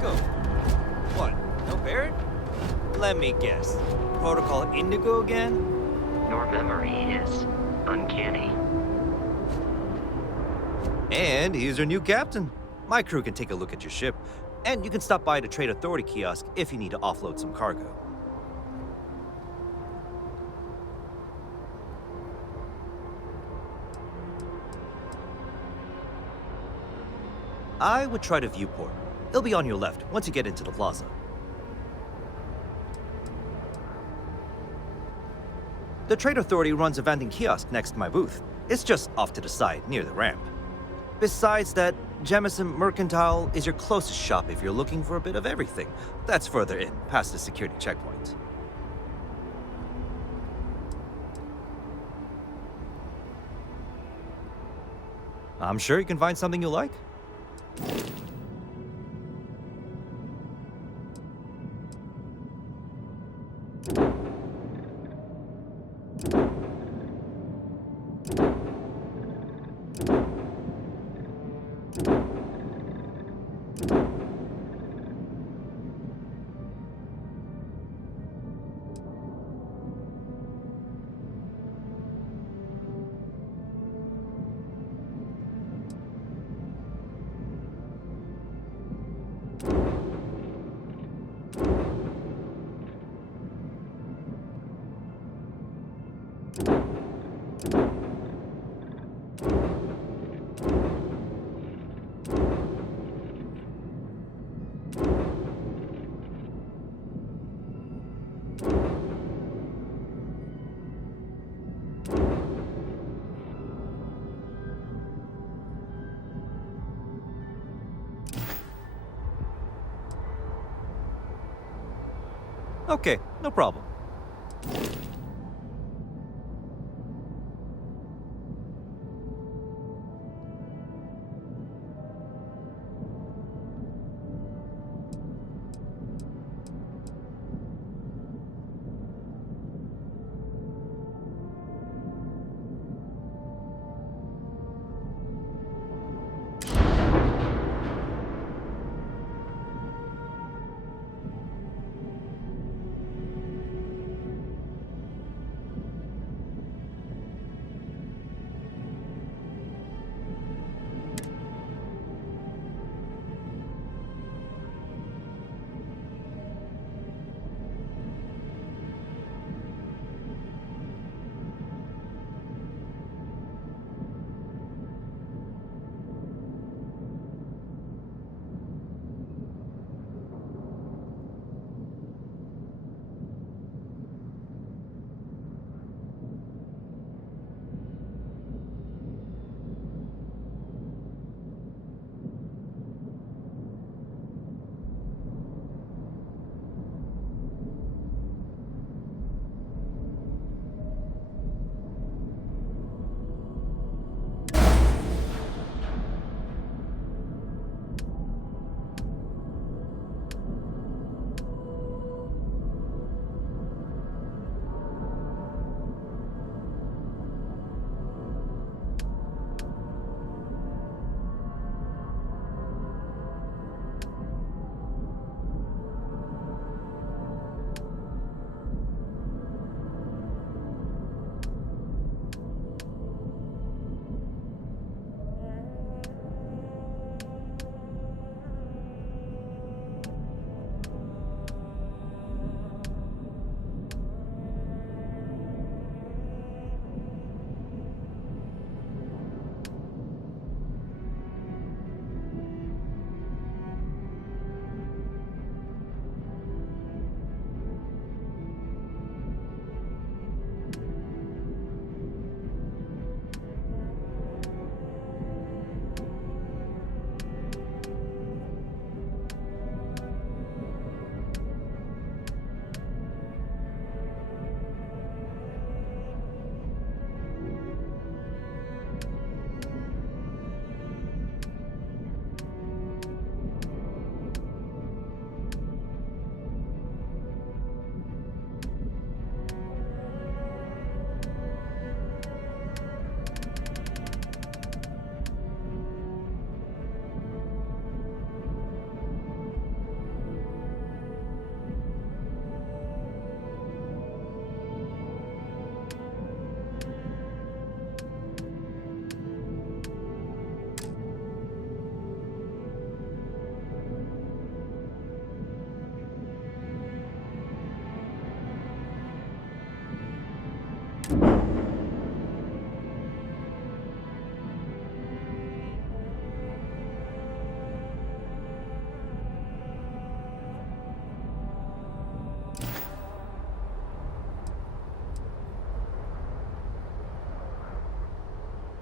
go. What? No Barrett? Let me guess. Protocol Indigo again? Your memory is uncanny. And he's your new captain. My crew can take a look at your ship, and you can stop by the Trade Authority kiosk if you need to offload some cargo. I would try the viewport. It'll be on your left once you get into the plaza. The Trade Authority runs a vending kiosk next to my booth. It's just off to the side, near the ramp. Besides that, Jemison Mercantile is your closest shop if you're looking for a bit of everything. That's further in, past the security checkpoint. I'm sure you can find something you like. Okay, no problem.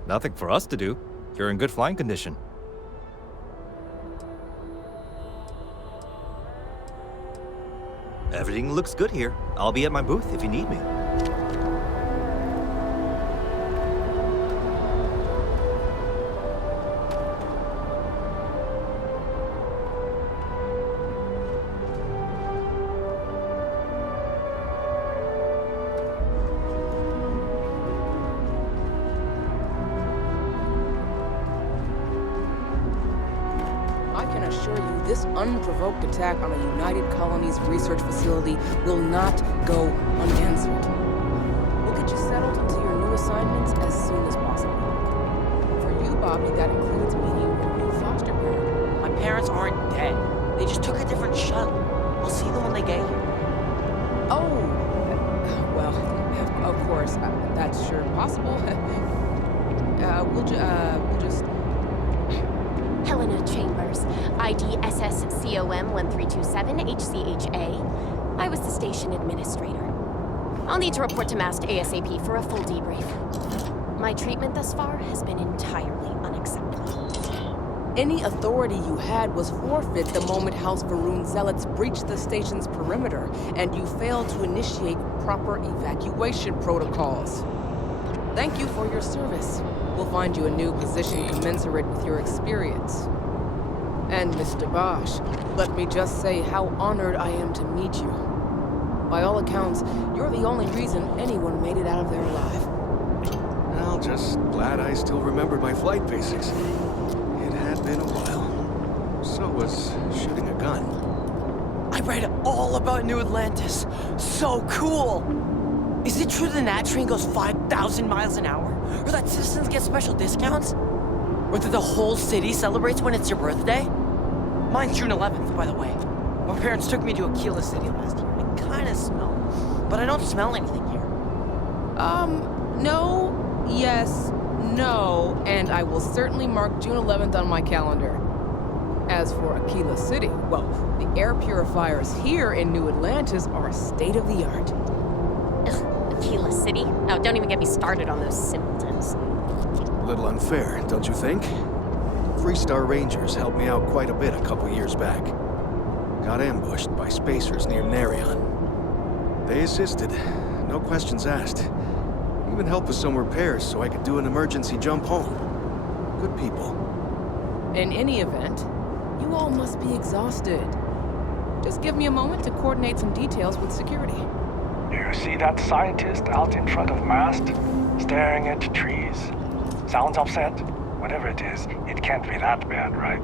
Nothing for us to do. You're in good flying condition. Everything looks good here. I'll be at my booth if you need me. I can assure you, this unprovoked attack on a United Colonies research facility will not go unanswered. We'll get you settled into your new assignments as soon as possible. For you, Bobby, that includes meeting your new foster parent. My parents aren't dead. They just took a different shuttle. I'll see them when they get here. Oh, well, of course, that's sure possible. We'll just... Helena Chambers, ID SSCOM 1327 HCHA. I was the station administrator. I'll need to report to Mast ASAP for a full debrief. My treatment thus far has been entirely unacceptable. Any authority you had was forfeit the moment House Varun zealots breached the station's perimeter, and you failed to initiate proper evacuation protocols. Thank you for your service. We'll find you a new position commensurate with your experience. And Mr. Bosch, let me just say how honored I am to meet you. By all accounts, you're the only reason anyone made it out of there alive. Well, just glad I still remembered my flight basics. It had been a while. So was shooting a gun. I read all about New Atlantis. So cool! Is it true the Nat train goes 5,000 miles an hour? Or that citizens get special discounts? Or that the whole city celebrates when it's your birthday? Mine's June 11th, by the way. My parents took me to Aquila City last year. I kinda smell, but I don't smell anything here. No, yes, no, and I will certainly mark June 11th on my calendar. As for Aquila City, well, the air purifiers here in New Atlantis are state-of-the-art. Ugh, Aquila City? Oh, don't even get me started on those simpletons. A little unfair, don't you think? 3-star Rangers helped me out quite a bit a couple years back. Got ambushed by spacers near Narion. They assisted, no questions asked. Even helped with some repairs so I could do an emergency jump home. Good people. In any event, you all must be exhausted. Just give me a moment to coordinate some details with security. You see that scientist out in front of Mast, staring at trees? Sounds upset? Whatever it is, it can't be that bad, right?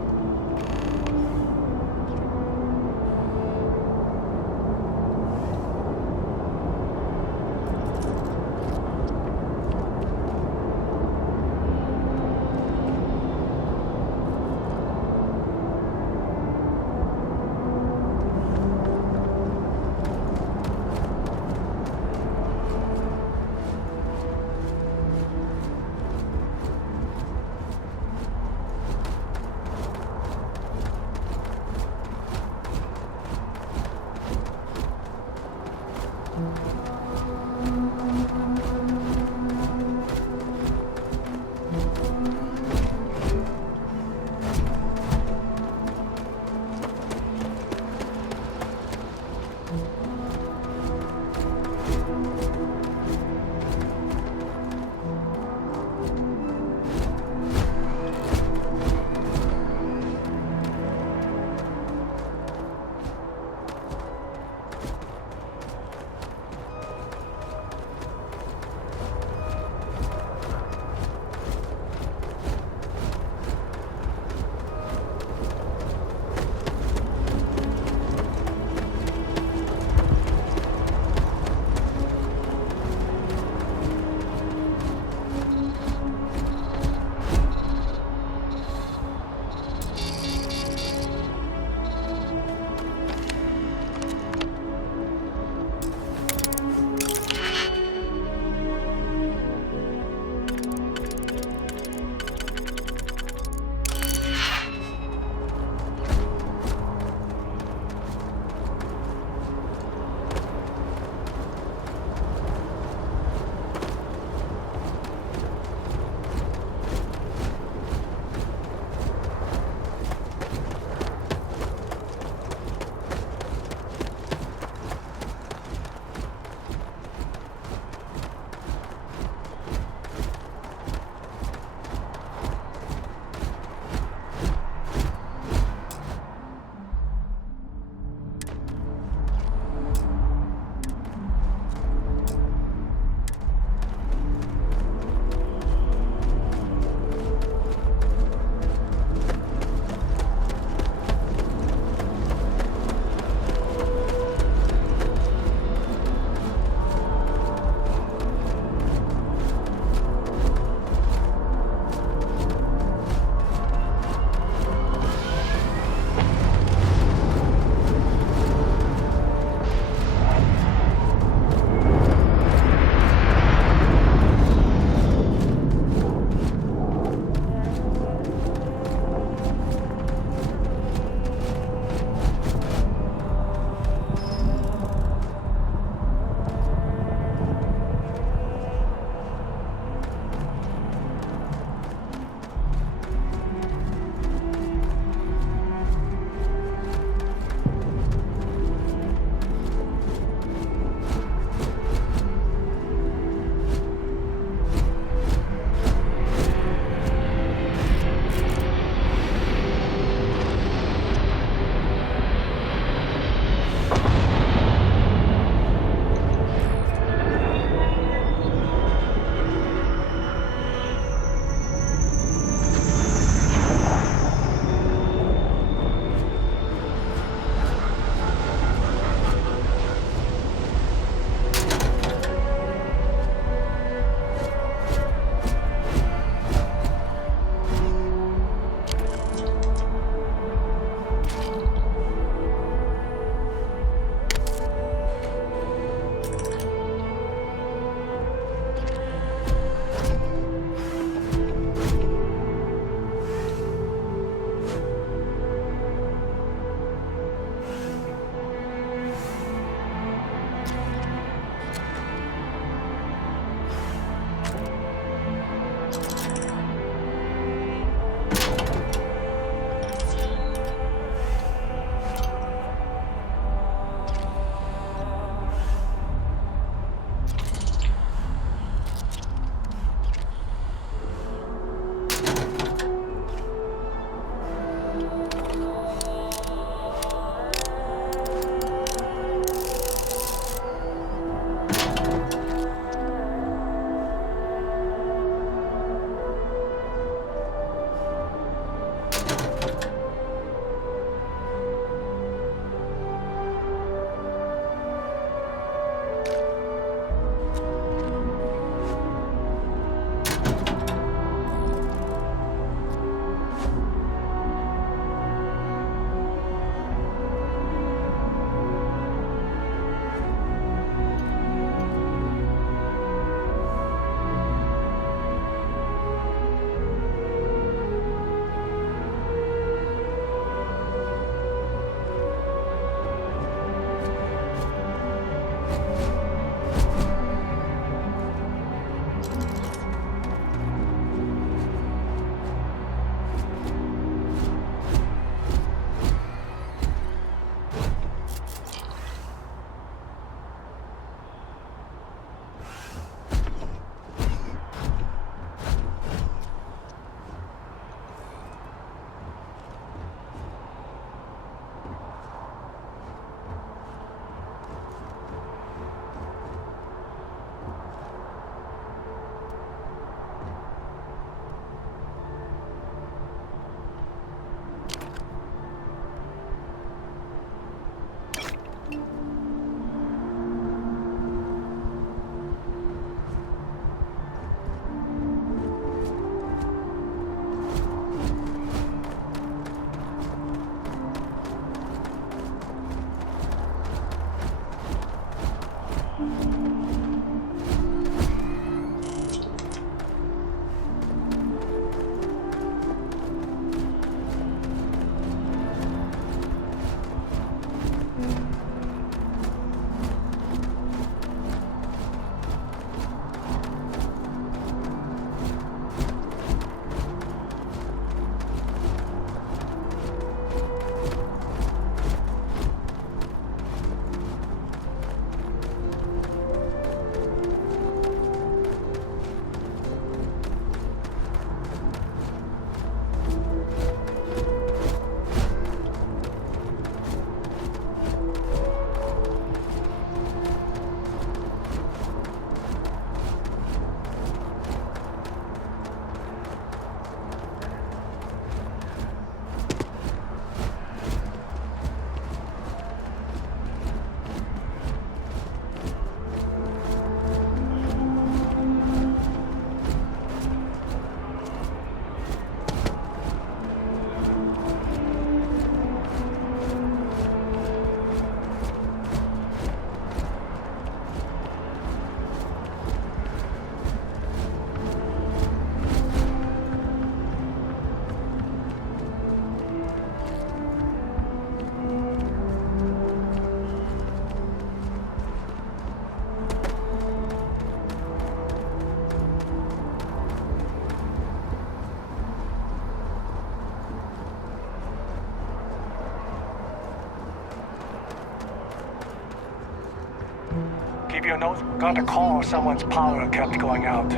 leave you a note? Got a call someone's power kept going out.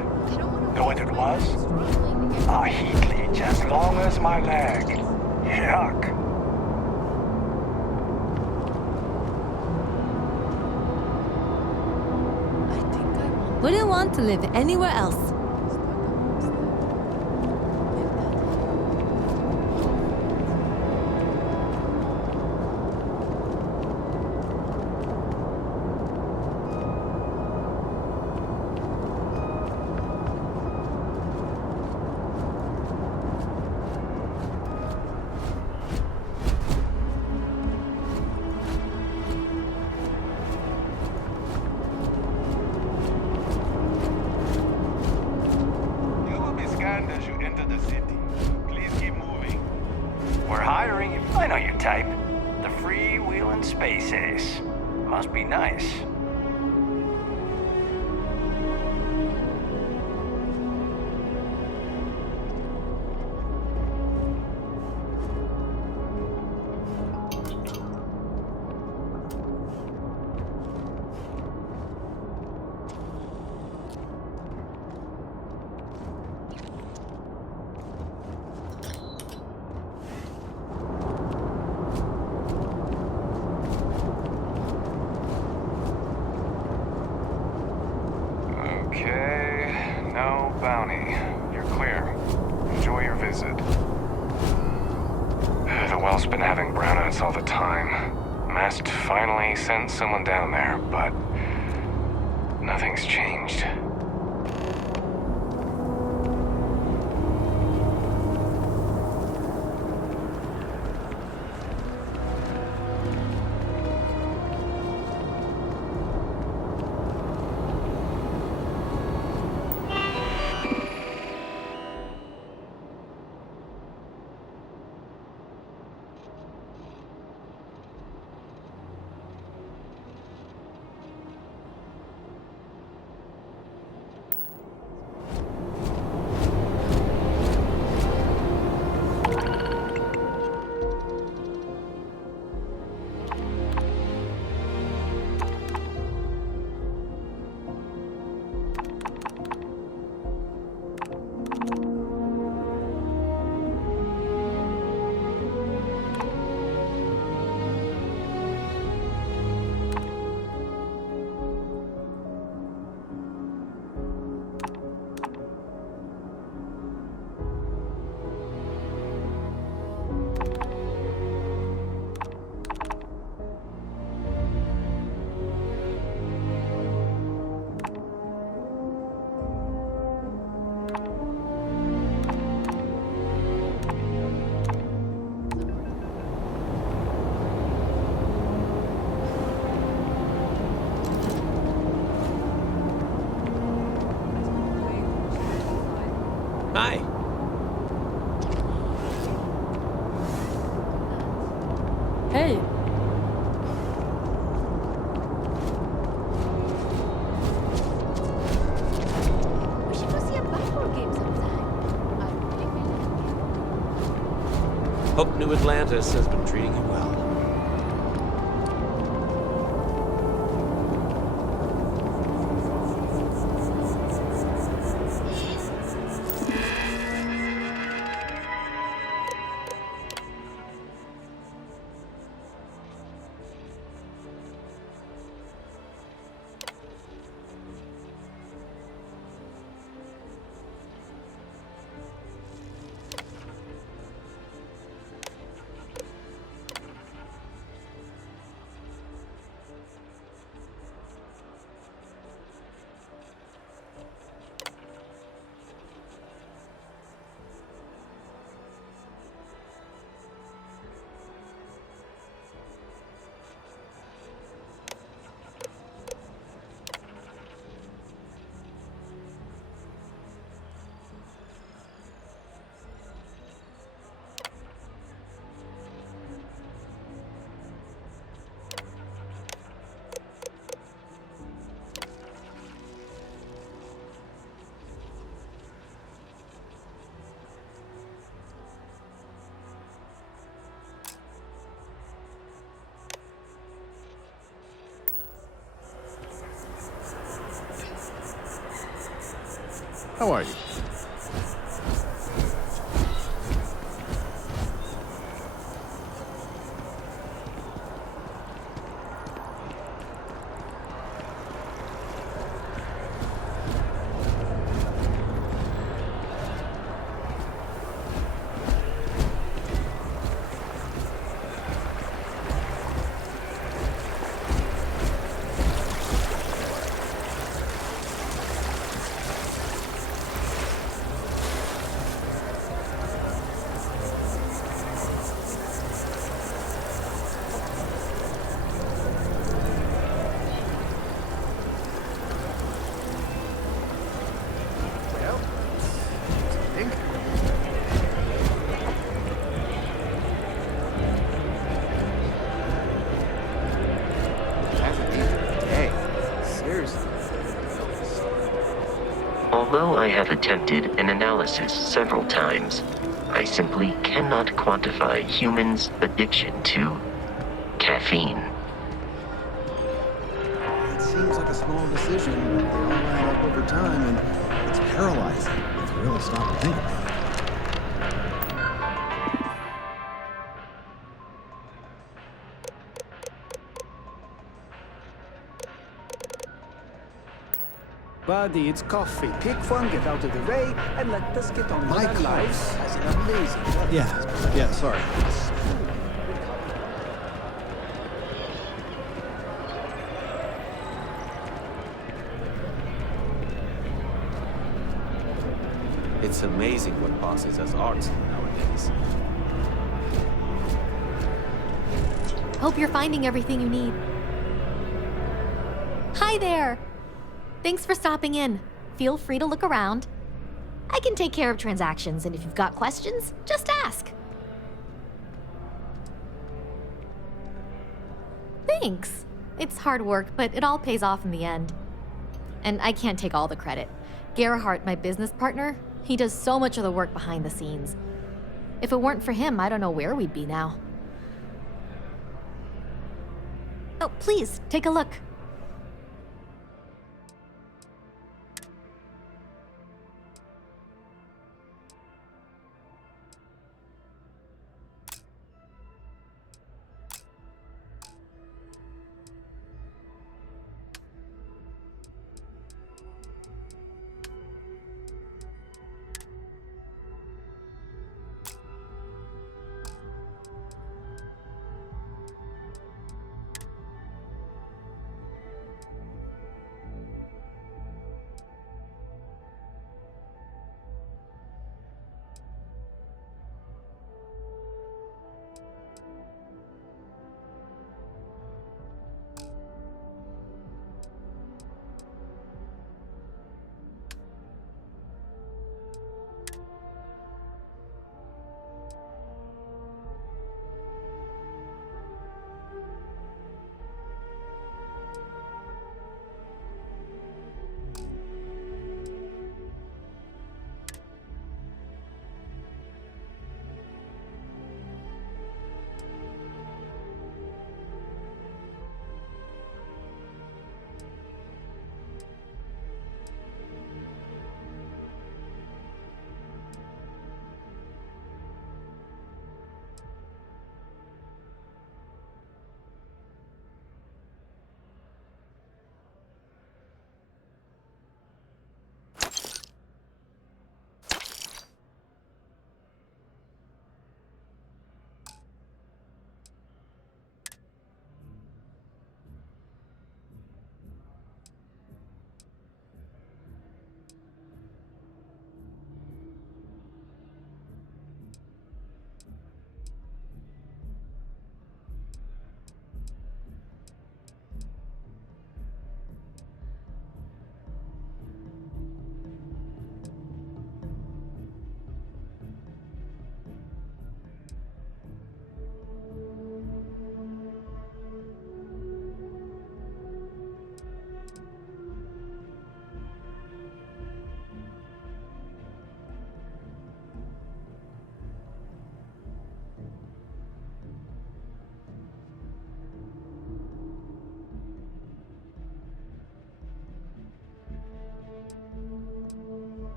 Know what it was? A heat leech as long as my leg. Yuck. Wouldn't want to live anywhere else. You will be scanned as you enter the city. Please keep moving. We're hiring. I know your type. The freewheeling space ace. Must be nice. Okay, no bounty. You're clear. Enjoy your visit. The well's been having brownouts all the time. Mast finally sent someone down there, but nothing's changed. Hi. Hey. We should go see a basketball game sometime. Hope New Atlantis has been treating you well. How are you? Although I have attempted an analysis several times, I simply cannot quantify humans' addiction to caffeine. It seems like a small decision, but they all add up over time, and it's paralyzing if you really stop to think about it. Buddy, it's coffee. Pick one, get out of the way, and let us get on with My our car lives. has an amazing... Yeah, sorry. It's amazing what passes as art nowadays. Hope you're finding everything you need. Hi there! Thanks for stopping in. Feel free to look around. I can take care of transactions, and if you've got questions, just ask. Thanks. It's hard work, but it all pays off in the end. And I can't take all the credit. Gerhardt, my business partner, he does so much of the work behind the scenes. If it weren't for him, I don't know where we'd be now. Oh, please, take a look.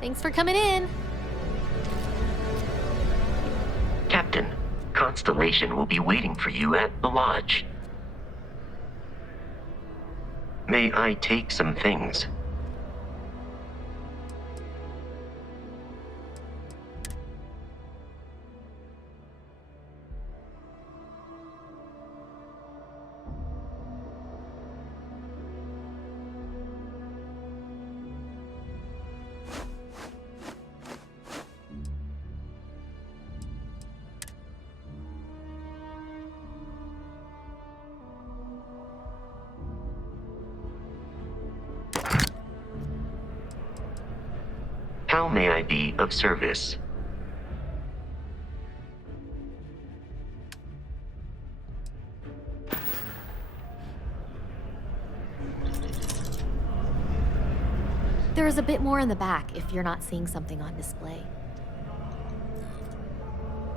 Thanks for coming in. Captain, Constellation will be waiting for you at the lodge. May I take some things? How may I be of service? There is a bit more in the back if you're not seeing something on display.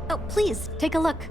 Oh, please, take a look.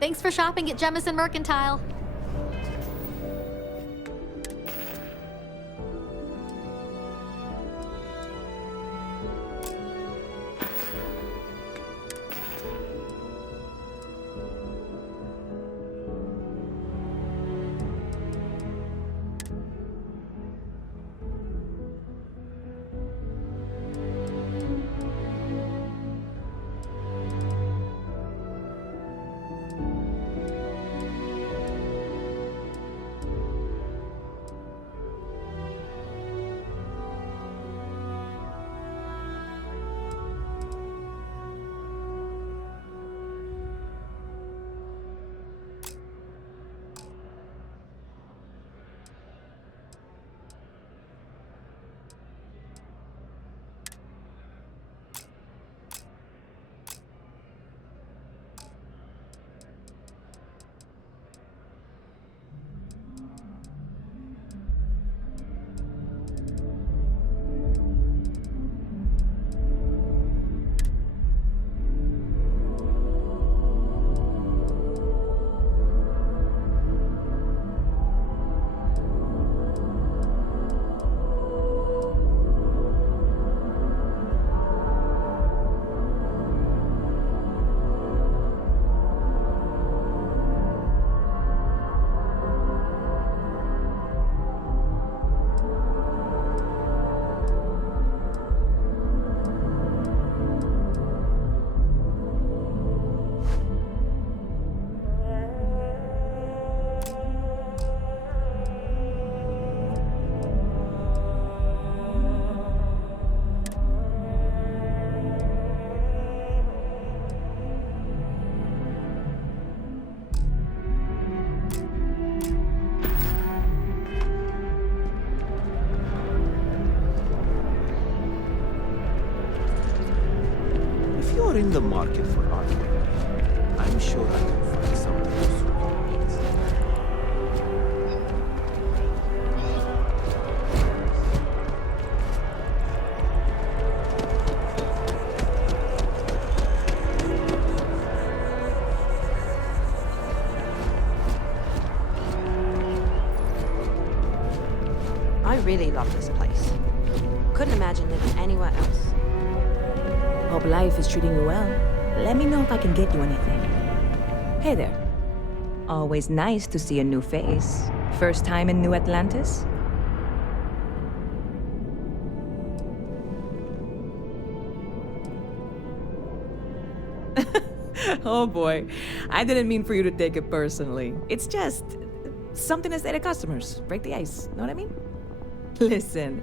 Thanks for shopping at Jemison Mercantile. you're in the market for artwork, I'm sure I can find something to suit your needs. I really love this place. Couldn't imagine living anywhere else. Hope life is treating you well. Let me know if I can get you anything. Hey there. Always nice to see a new face. First time in New Atlantis? Oh boy, I didn't mean for you to take it personally. It's just something to say to customers. Break the ice, know what I mean? Listen,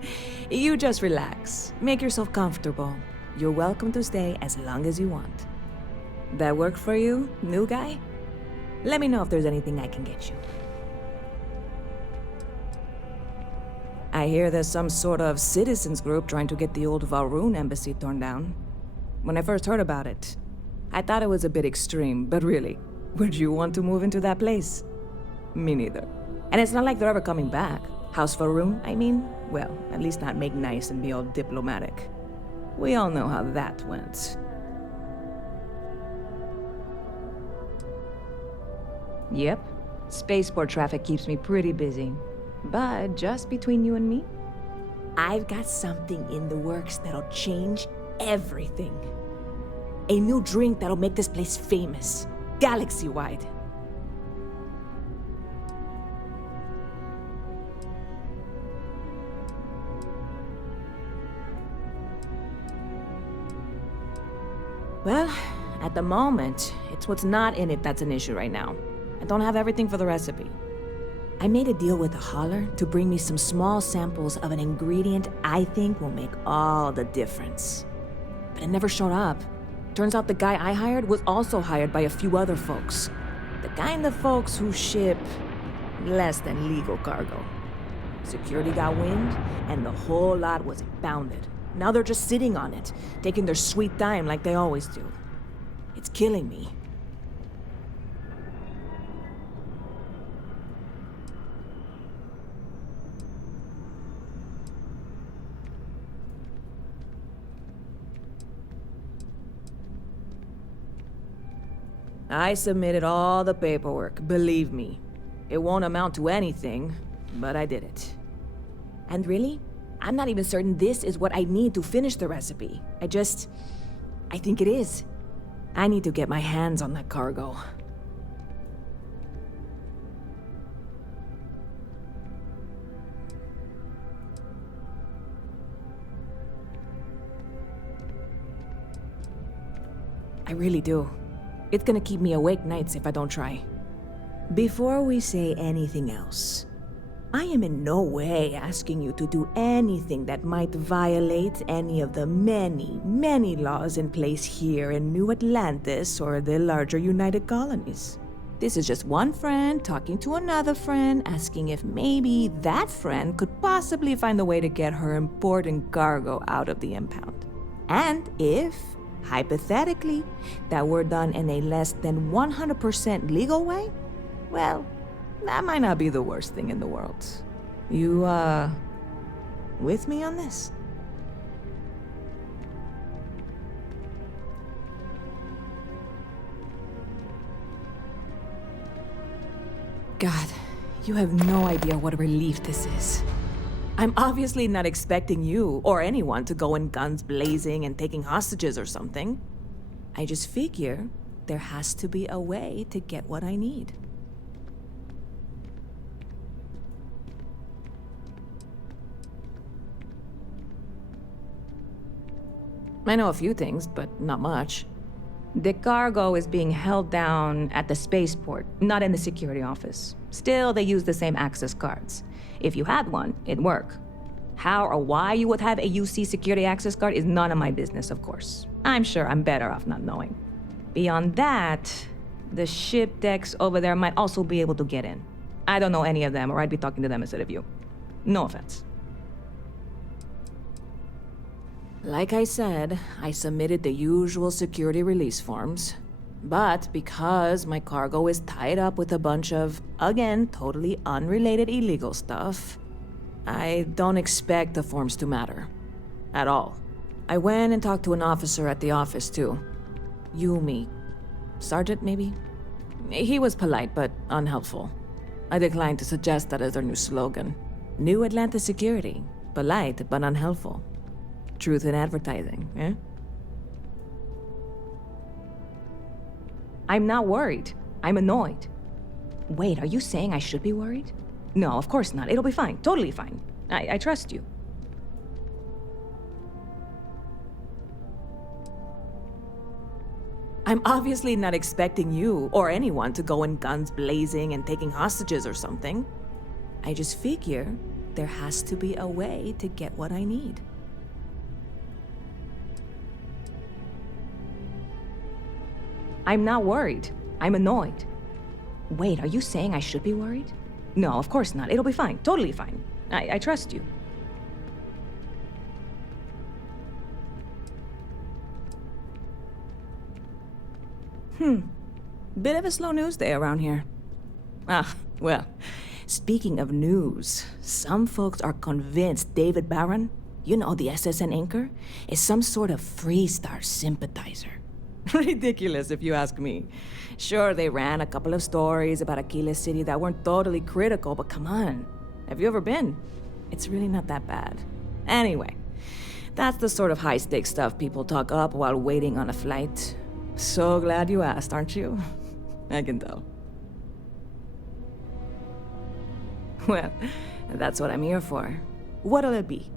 you just relax. Make yourself comfortable. You're welcome to stay as long as you want. That work for you, new guy? Let me know if there's anything I can get you. I hear there's some sort of citizens group trying to get the old Valroon embassy torn down. When I first heard about it, I thought it was a bit extreme, but really, would you want to move into that place? Me neither. And it's not like they're ever coming back. House Valroon, I mean? Well, at least not make nice and be all diplomatic. We all know how that went. Yep. Spaceport traffic keeps me pretty busy. But just between you and me, I've got something in the works that'll change everything. A new drink that'll make this place famous, galaxy-wide. Well, at the moment, it's what's not in it that's an issue right now. I don't have everything for the recipe. I made a deal with a hauler to bring me some small samples of an ingredient I think will make all the difference. But it never showed up. Turns out the guy I hired was also hired by a few other folks. The kind of folks who ship less than legal cargo. Security got wind, and the whole lot was impounded. Now they're just sitting on it, taking their sweet time like they always do. It's killing me. I submitted all the paperwork, believe me. It won't amount to anything, but I did it. And really, I'm not even certain this is what I need to finish the recipe. I think it is. I need to get my hands on that cargo. I really do. It's gonna keep me awake nights if I don't try. Before we say anything else, I am in no way asking you to do anything that might violate any of the many, many laws in place here in New Atlantis or the larger United Colonies. This is just one friend talking to another friend, asking if maybe that friend could possibly find a way to get her important cargo out of the impound. And if, hypothetically, that were done in a less than 100% legal way, well, that might not be the worst thing in the world. You, with me on this? God, you have no idea what a relief this is. I'm obviously not expecting you or anyone to go in guns blazing and taking hostages or something. I just figure there has to be a way to get what I need. I know a few things, but not much. The cargo is being held down at the spaceport, not in the security office. Still, they use the same access cards. If you had one, it'd work. How or why you would have a UC security access card is none of my business, of course. I'm sure I'm better off not knowing. Beyond that, the ship decks over there might also be able to get in. I don't know any of them, or I'd be talking to them instead of you. No offense. Like I said, I submitted the usual security release forms. But because my cargo is tied up with a bunch of, again, totally unrelated illegal stuff, I don't expect the forms to matter. At all. I went and talked to an officer at the office, too. Yumi. Sergeant, maybe? He was polite, but unhelpful. I declined to suggest that as their new slogan. New Atlanta Security. Polite, but unhelpful. Truth in advertising, eh? I'm not worried. I'm annoyed. Wait, are you saying I should be worried? No, of course not. It'll be fine. Totally fine. I trust you. I'm obviously not expecting you or anyone to go in guns blazing and taking hostages or something. I just figure there has to be a way to get what I need. I'm not worried. I'm annoyed. Wait, are you saying I should be worried? No, of course not. It'll be fine. Totally fine. I trust you. Bit of a slow news day around here. Well, speaking of news, some folks are convinced David Barron, you know, the SSN anchor, is some sort of Freestar sympathizer. Ridiculous, if you ask me. Sure, they ran a couple of stories about Aquila City that weren't totally critical, but come on. Have you ever been? It's really not that bad. Anyway, that's the sort of high-stakes stuff people talk up while waiting on a flight. So glad you asked, aren't you? I can tell. Well, that's what I'm here for. What'll it be?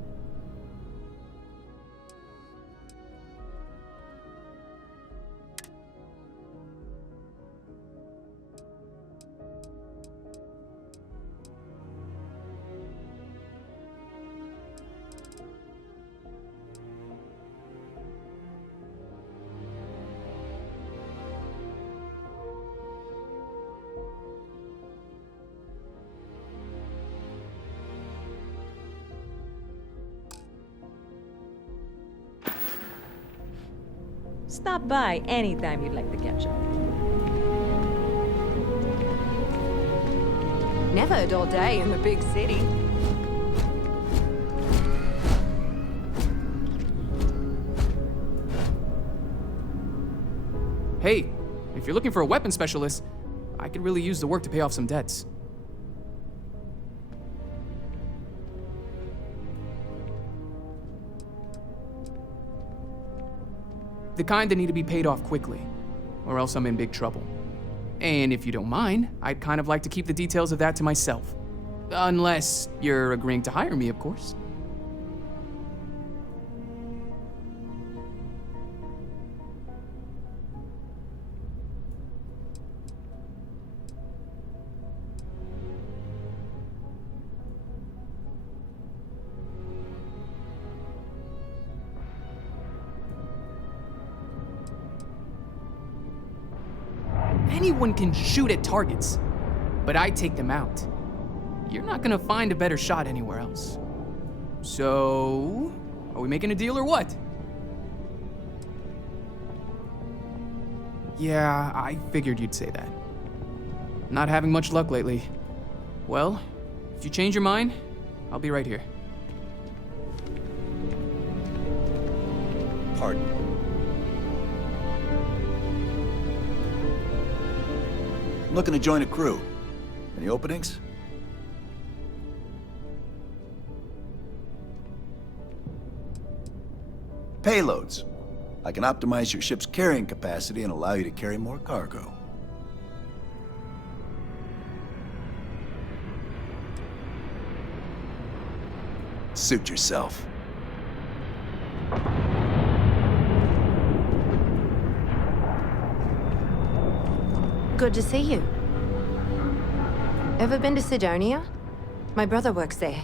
Stop by anytime you'd like to catch up. Never a dull day in the big city. Hey, if you're looking for a weapon specialist, I could really use the work to pay off some debts. The kind that need to be paid off quickly, or else I'm in big trouble. And if you don't mind, I'd kind of like to keep the details of that to myself. Unless you're agreeing to hire me, of course. Anyone can shoot at targets, but I take them out. You're not gonna find a better shot anywhere else. So, are we making a deal or what? Yeah, I figured you'd say that. Not having much luck lately. Well, if you change your mind, I'll be right here. Pardon. I'm looking to join a crew. Any openings? Payloads. I can optimize your ship's carrying capacity and allow you to carry more cargo. Suit yourself. Good to see you. Ever been to Sidonia? My brother works there.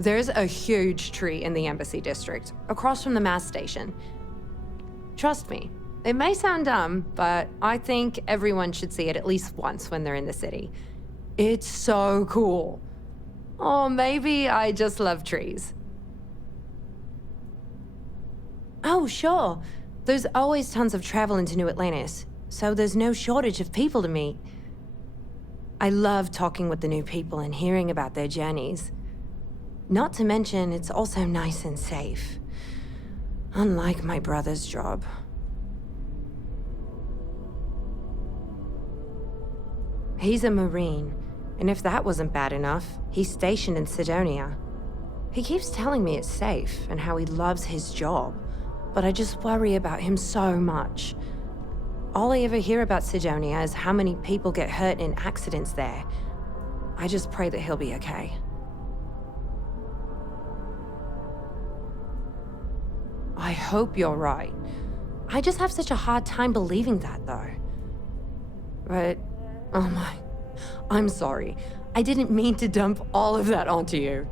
There's a huge tree in the Embassy District, across from the mass station. Trust me, it may sound dumb, but I think everyone should see it at least once when they're in the city. It's so cool. Or maybe I just love trees. Oh, sure. There's always tons of travel into New Atlantis, so there's no shortage of people to meet. I love talking with the new people and hearing about their journeys. Not to mention, it's also nice and safe. Unlike my brother's job. He's a Marine, and if that wasn't bad enough, he's stationed in Sidonia. He keeps telling me it's safe and how he loves his job, but I just worry about him so much. All I ever hear about Sidonia is how many people get hurt in accidents there. I just pray that he'll be okay. I hope you're right. I just have such a hard time believing that, though. But, oh my, I'm sorry. I didn't mean to dump all of that onto you.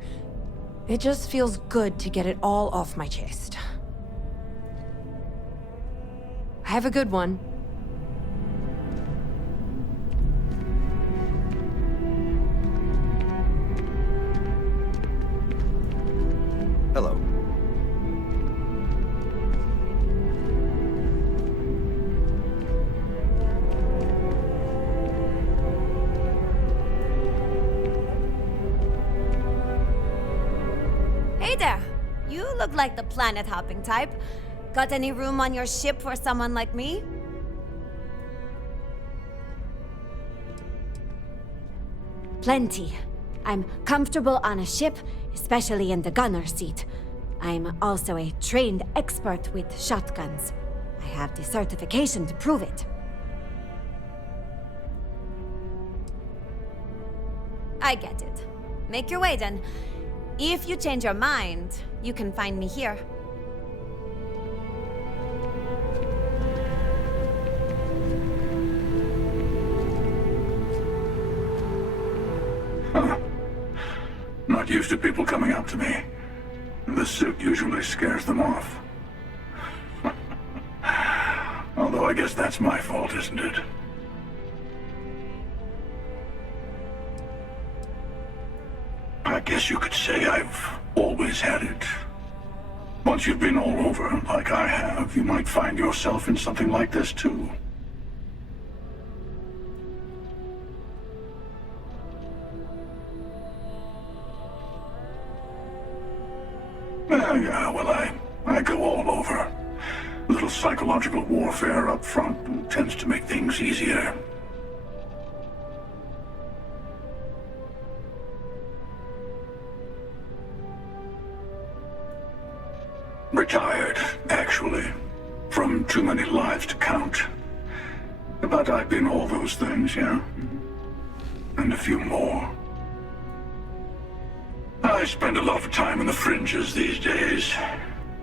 It just feels good to get it all off my chest. Have a good one. Hello. Hey there! You look like the planet-hopping type. Got any room on your ship for someone like me? Plenty. I'm comfortable on a ship, especially in the gunner seat. I'm also a trained expert with shotguns. I have the certification to prove it. I get it. Make your way then. If you change your mind, you can find me here. Not used to people coming up to me. The suit usually scares them off. Although I guess that's my fault, isn't it? I guess you could say I've always had it. Once you've been all over, like I have, you might find yourself in something like this too. Yeah, well, I go all over. A little psychological warfare up front tends to make things easier. Retired, actually. From too many lives to count. But I've been all those things, yeah? And a few more. I spend a lot of time in the fringes these days.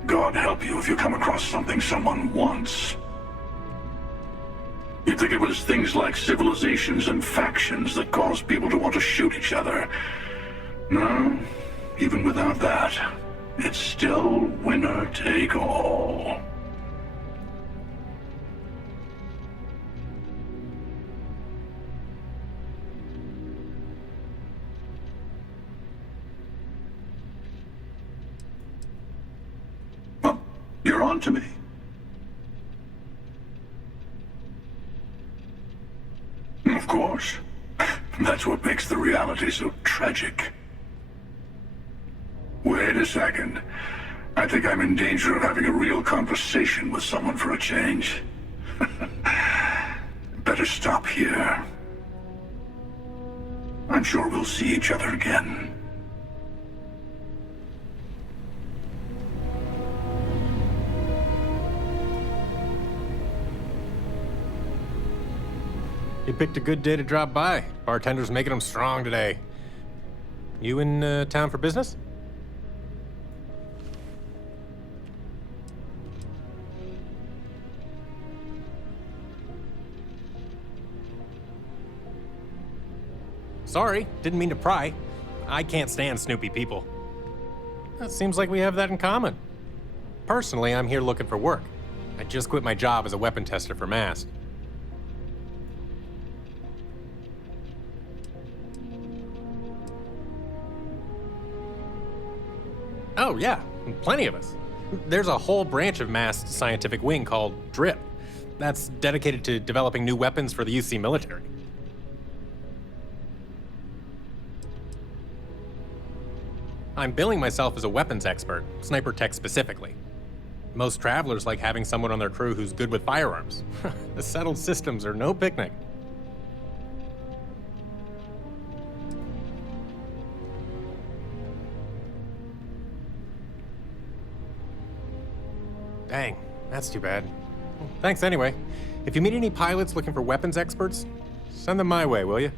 God help you if you come across something someone wants. You'd think it was things like civilizations and factions that cause people to want to shoot each other. No, even without that, it's still winner take all. You're on to me. Of course. That's what makes the reality so tragic. Wait a second. I think I'm in danger of having a real conversation with someone for a change. Better stop here. I'm sure we'll see each other again. You picked a good day to drop by. Bartender's making them strong today. You in town for business? Sorry, didn't mean to pry. I can't stand snoopy people. It seems like we have that in common. Personally, I'm here looking for work. I just quit my job as a weapon tester for Mast. Oh, yeah, plenty of us. There's a whole branch of MAST's scientific wing called DRIP. That's dedicated to developing new weapons for the UC military. I'm billing myself as a weapons expert, sniper tech specifically. Most travelers like having someone on their crew who's good with firearms. The settled systems are no picnic. Dang, that's too bad. Thanks anyway. If you meet any pilots looking for weapons experts, send them my way, will you?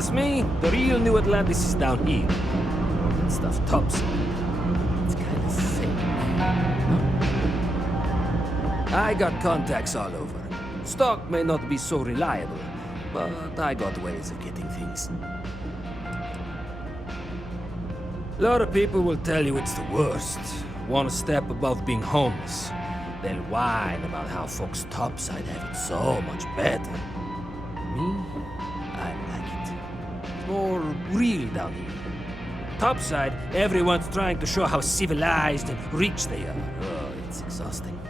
ask me, the real New Atlantis is down here. All that stuff topside. It's kind of fake. I got contacts all over. Stock may not be so reliable, but I got ways of getting things. A lot of people will tell you it's the worst. Want a step above being homeless. They'll whine about how folks topside have it so much better. Me? I like it. More real down here. Topside, everyone's trying to show how civilized and rich they are. Oh, it's exhausting.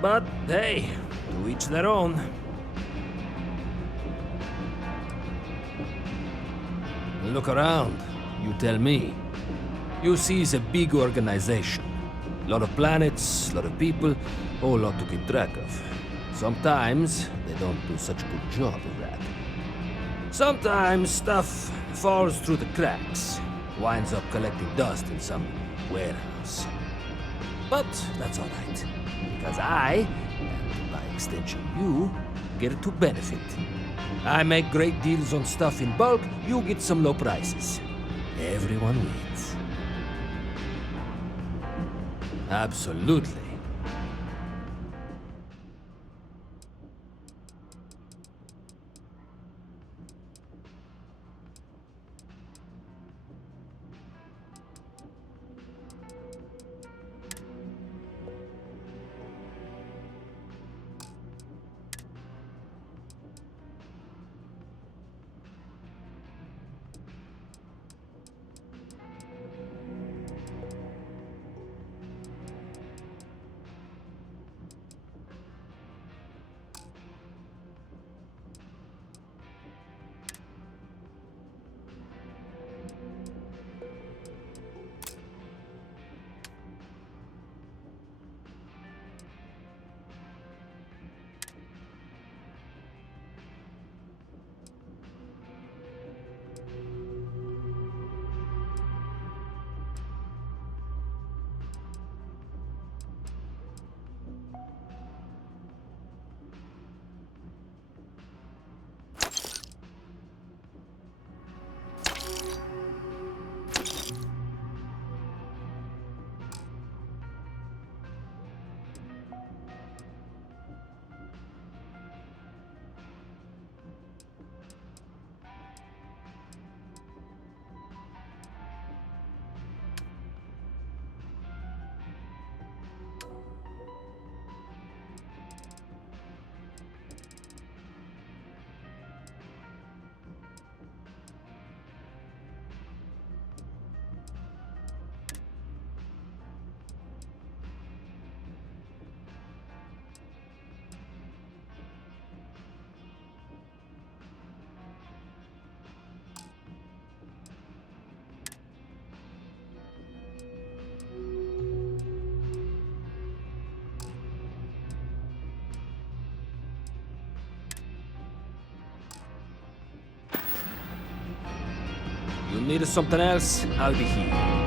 But hey, to each their own. Look around. You tell me. You see it's a big organization. A lot of planets, a lot of people, whole lot to keep track of. Sometimes they don't do such a good job of that. Sometimes stuff falls through the cracks, winds up collecting dust in some warehouse. But that's all right, because I, and by extension you, get to benefit. I make great deals on stuff in bulk, you get some low prices. Everyone wins. Absolutely. You need something else? I'll be here.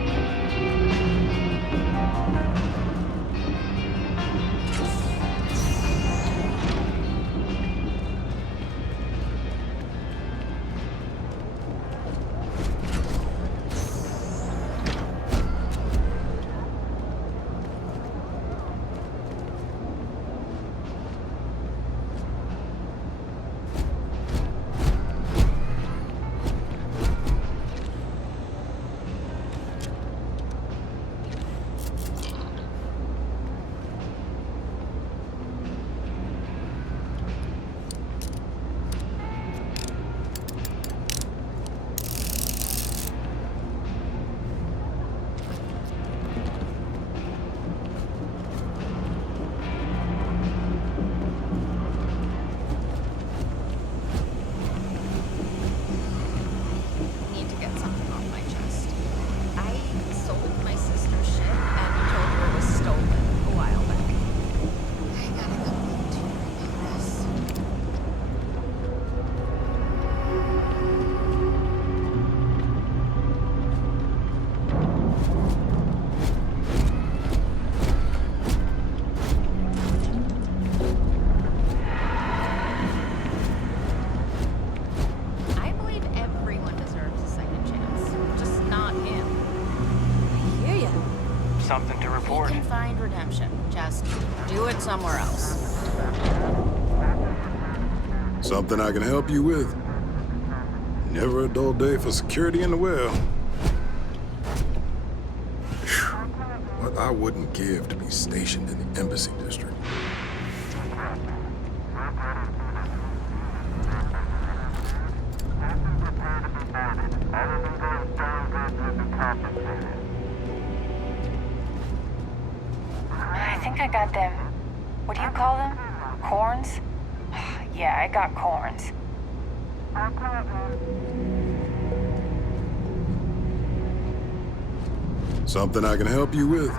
something to report. You can find redemption. Just do it somewhere else. Something I can help you with. Never a dull day for security in the well. Whew. What I wouldn't give to be stationed in the Embassy District. I think I got them. What do you call them? Corns? Yeah, I got corns. Something I can help you with.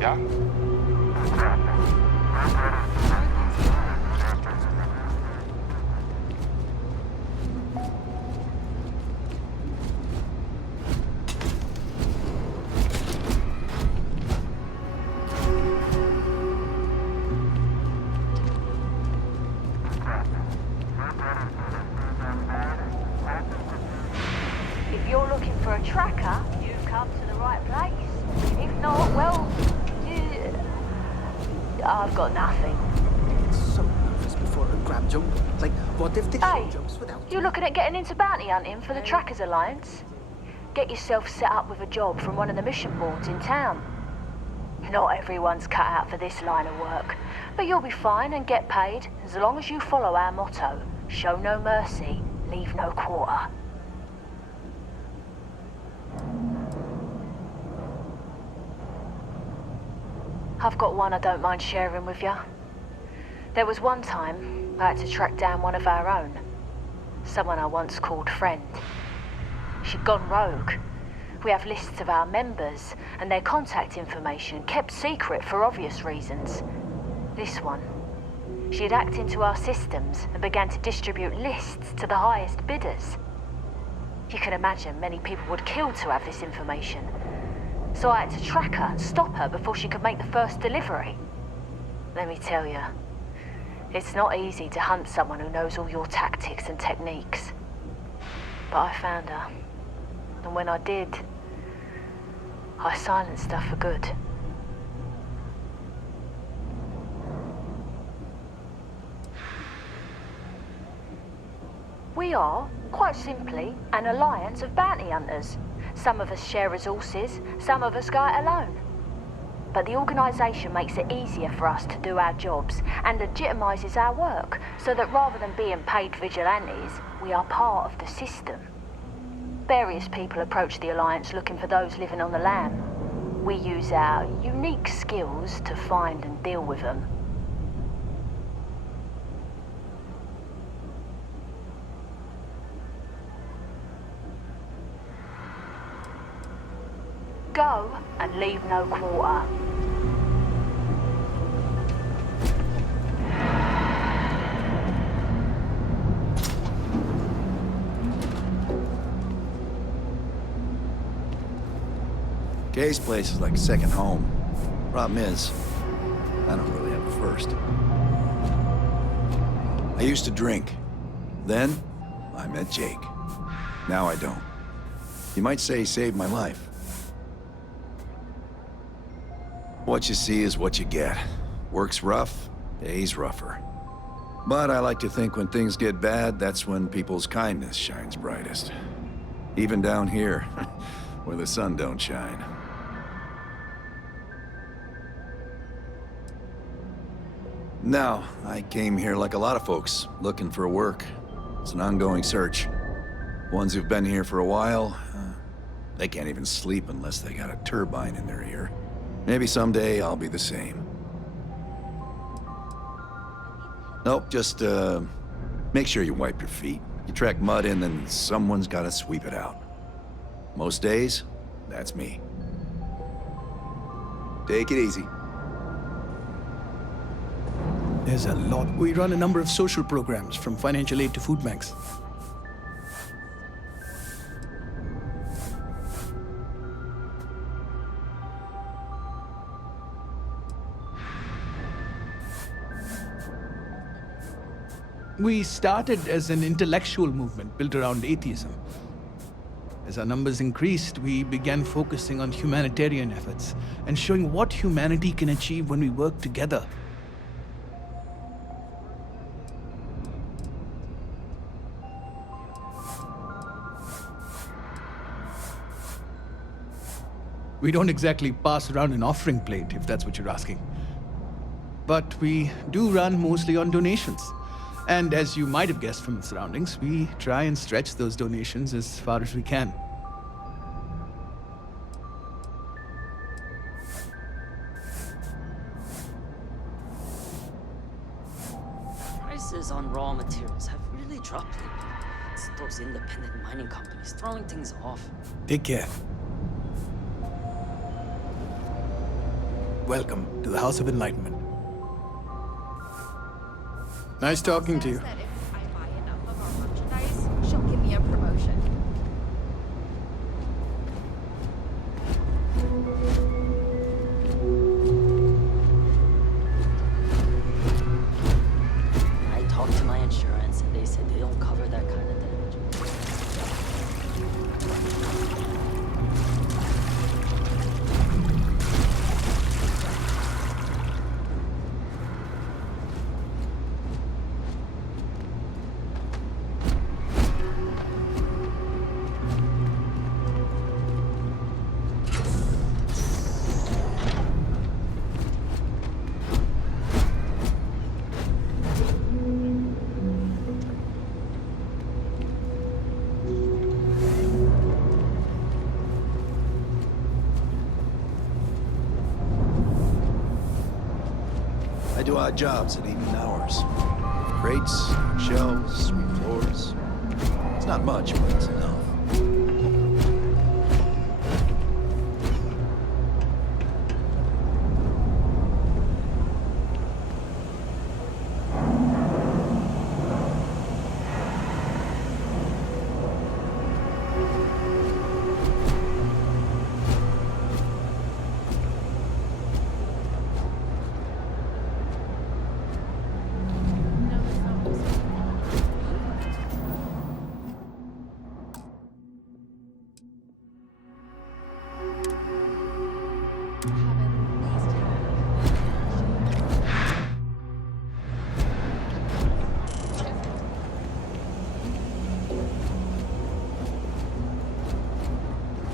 Yeah? If you're looking for a tracker, you've come to the right place. If not, well, I've got nothing. So nervous before a grab jump. Like, what if the Hey, jumps without... you looking at getting into bounty hunting for the Trackers Alliance? Get yourself set up with a job from one of the mission boards in town. Not everyone's cut out for this line of work, but you'll be fine and get paid as long as you follow our motto: show no mercy, leave no quarter. I've got one I don't mind sharing with you. There was one time I had to track down one of our own. Someone I once called friend. She'd gone rogue. We have lists of our members and their contact information kept secret for obvious reasons. This one, she'd hacked into our systems and began to distribute lists to the highest bidders. You can imagine many people would kill to have this information. So I had to track her and stop her before she could make the first delivery. Let me tell you, it's not easy to hunt someone who knows all your tactics and techniques. But I found her. And when I did, I silenced her for good. We are, quite simply, an alliance of bounty hunters. Some of us share resources, some of us go it alone. But the organisation makes it easier for us to do our jobs and legitimises our work, so that rather than being paid vigilantes, we are part of the system. Various people approach the Alliance looking for those living on the lam. We use our unique skills to find and deal with them. Go and leave no quarter. Kay's place is like a second home. Problem is, I don't really have a first. I used to drink. Then, I met Jake. Now I don't. You might say he saved my life. What you see is what you get. Work's rough, day's rougher. But I like to think when things get bad, that's when people's kindness shines brightest. Even down here, where the sun don't shine. No, I came here like a lot of folks, looking for work. It's an ongoing search. Ones who've been here for a while, they can't even sleep unless they got a turbine in their ear. Maybe someday I'll be the same. Nope, just, make sure you wipe your feet. You track mud in, then someone's gotta sweep it out. Most days, that's me. Take it easy. There's a lot. We run a number of social programs, from financial aid to food banks. We started as an intellectual movement built around atheism. As our numbers increased, we began focusing on humanitarian efforts and showing what humanity can achieve when we work together. We don't exactly pass around an offering plate, if that's what you're asking. But we do run mostly on donations. And as you might have guessed from the surroundings, we try and stretch those donations as far as we can. Prices on raw materials have really dropped lately. It's those independent mining companies throwing things off. Take care. Welcome to the House of Enlightenment. Nice talking to you. That if I buy enough of our merchandise, she'll give me a promotion. I talked to my insurance and they said they don't cover that kind of damage. I do odd jobs at evening hours. Crates, shelves, sweep floors. It's not much, but it's enough.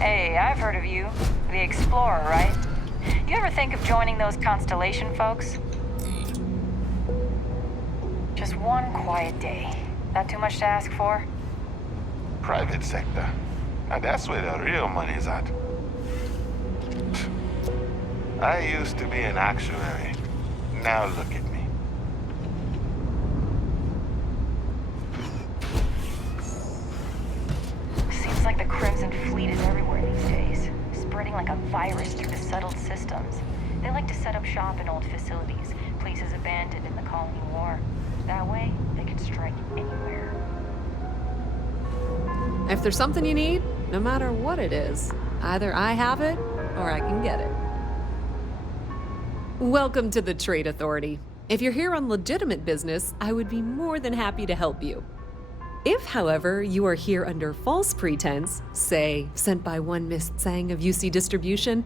Hey, I've heard of you. The Explorer, right? You ever think of joining those Constellation folks? Just one quiet day. That too much to ask for? Private sector. Now that's where the real money's at. I used to be an actuary. Now look at me. Seems like the Crimson Fleet is everywhere these days, spreading like a virus through the settled systems. They like to set up shop in old facilities, places abandoned in the colony war. That way, they can strike anywhere. If there's something you need, no matter what it is, either I have it or I can get it. Welcome to the Trade Authority. If you're here on legitimate business, I would be more than happy to help you. If, however, you are here under false pretense, say, sent by one Miss Tsang of UC Distribution,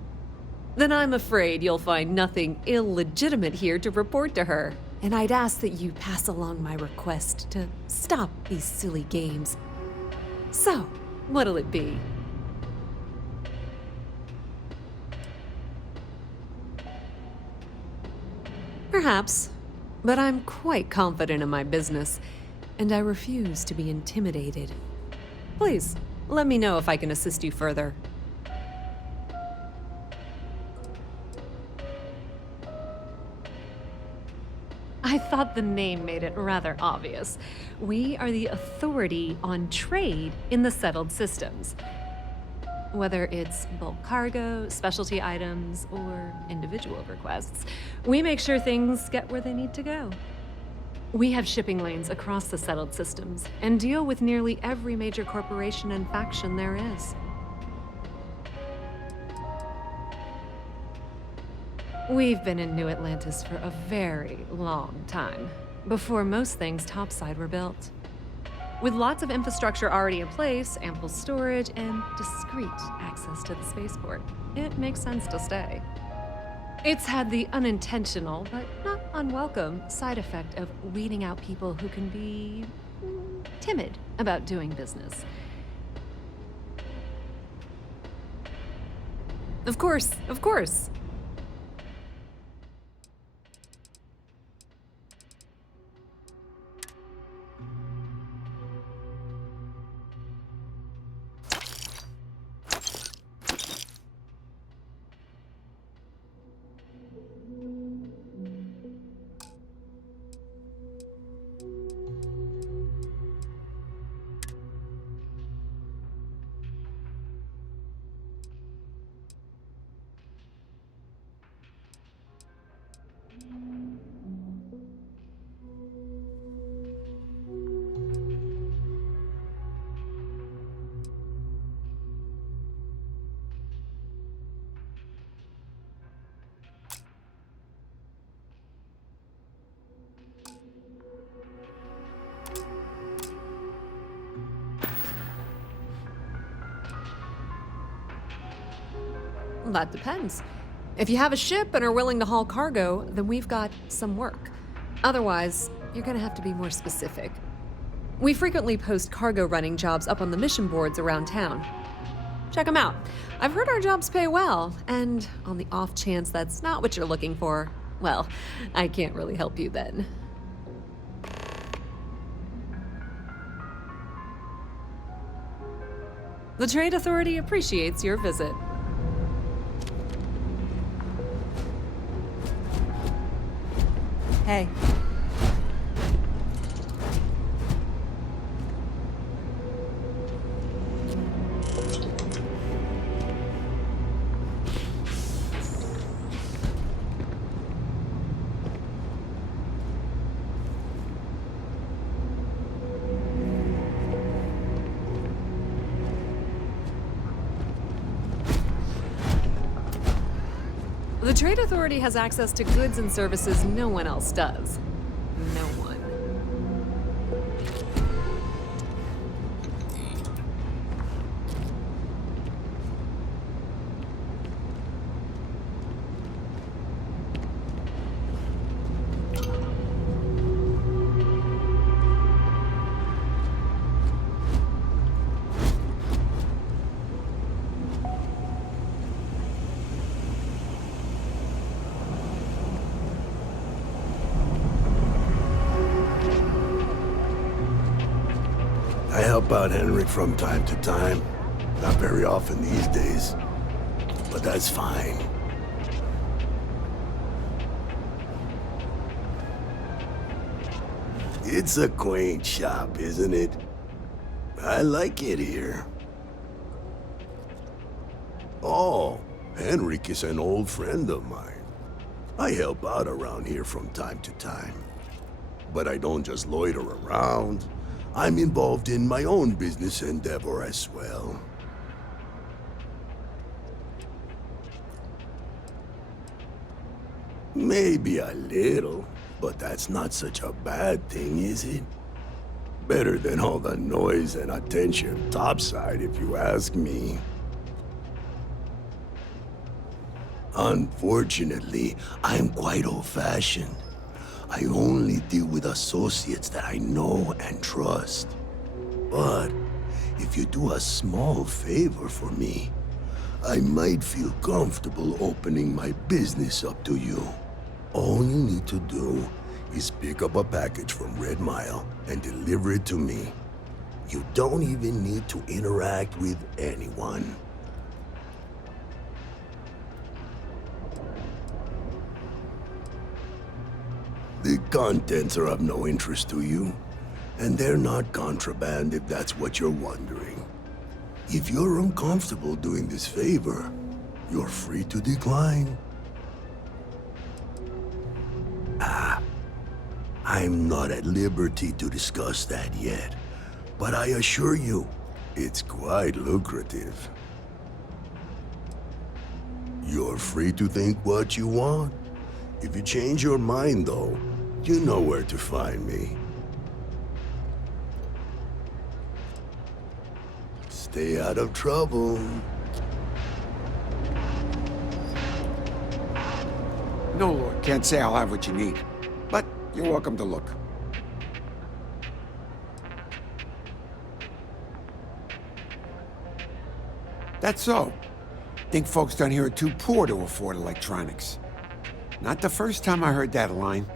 then I'm afraid you'll find nothing illegitimate here to report to her, and I'd ask that you pass along my request to stop these silly games. So, what'll it be? Perhaps, but I'm quite confident in my business, and I refuse to be intimidated. Please, let me know if I can assist you further. I thought the name made it rather obvious. We are the authority on trade in the settled systems. Whether it's bulk cargo, specialty items, or individual requests, we make sure things get where they need to go. We have shipping lanes across the settled systems and deal with nearly every major corporation and faction there is. We've been in New Atlantis for a very long time. Before most things topside were built. With lots of infrastructure already in place, ample storage, and discreet access to the spaceport, it makes sense to stay. It's had the unintentional, but not unwelcome, side effect of weeding out people who can be timid about doing business. Of course, of course. That depends. If you have a ship and are willing to haul cargo, then we've got some work. Otherwise, you're gonna have to be more specific. We frequently post cargo running jobs up on the mission boards around town. Check them out. I've heard our jobs pay well, and on the off chance that's not what you're looking for, well, I can't really help you then. The Trade Authority appreciates your visit. Hey. The Trade Authority has access to goods and services no one else does. No one. I help out Henry from time to time. Not very often these days. But that's fine. It's a quaint shop, isn't it? I like it here. Oh, Henrik is an old friend of mine. I help out around here from time to time. But I don't just loiter around. I'm involved in my own business endeavor as well. Maybe a little, but that's not such a bad thing, is it? Better than all the noise and attention topside, if you ask me. Unfortunately, I'm quite old-fashioned. I only deal with associates that I know and trust. But if you do a small favor for me, I might feel comfortable opening my business up to you. All you need to do is pick up a package from Red Mile and deliver it to me. You don't even need to interact with anyone. The contents are of no interest to you, and they're not contraband if that's what you're wondering. If you're uncomfortable doing this favor, you're free to decline. I'm not at liberty to discuss that yet, but I assure you, it's quite lucrative. You're free to think what you want. If you change your mind, though, You know where to find me. Stay out of trouble. No, Lord. Can't say I'll have what you need. But you're welcome to look. That's so. Think folks down here are too poor to afford electronics. Not the first time I heard that line.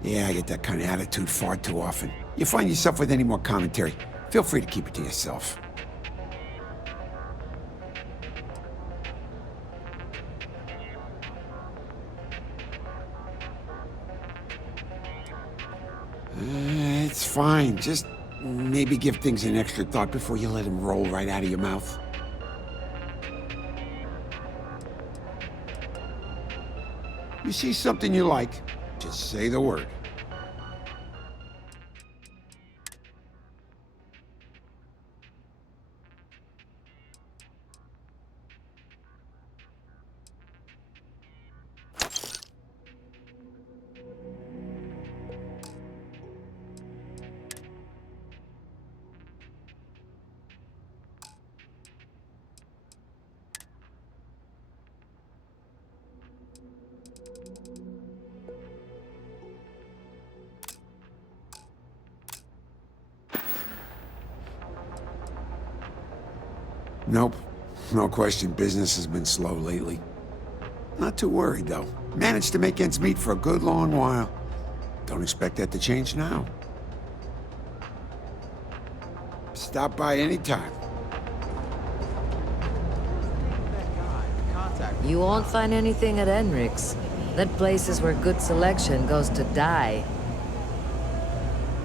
Yeah, I get that kind of attitude far too often. You find yourself with any more commentary, feel free to keep it to yourself. It's fine. Just maybe give things an extra thought before you let them roll right out of your mouth. You see something you like, just say the word. Nope. No question, business has been slow lately. Not too worried, though. Managed to make ends meet for a good long while. Don't expect that to change now. Stop by any time. You won't find anything at Enric's. That place is where good selection goes to die.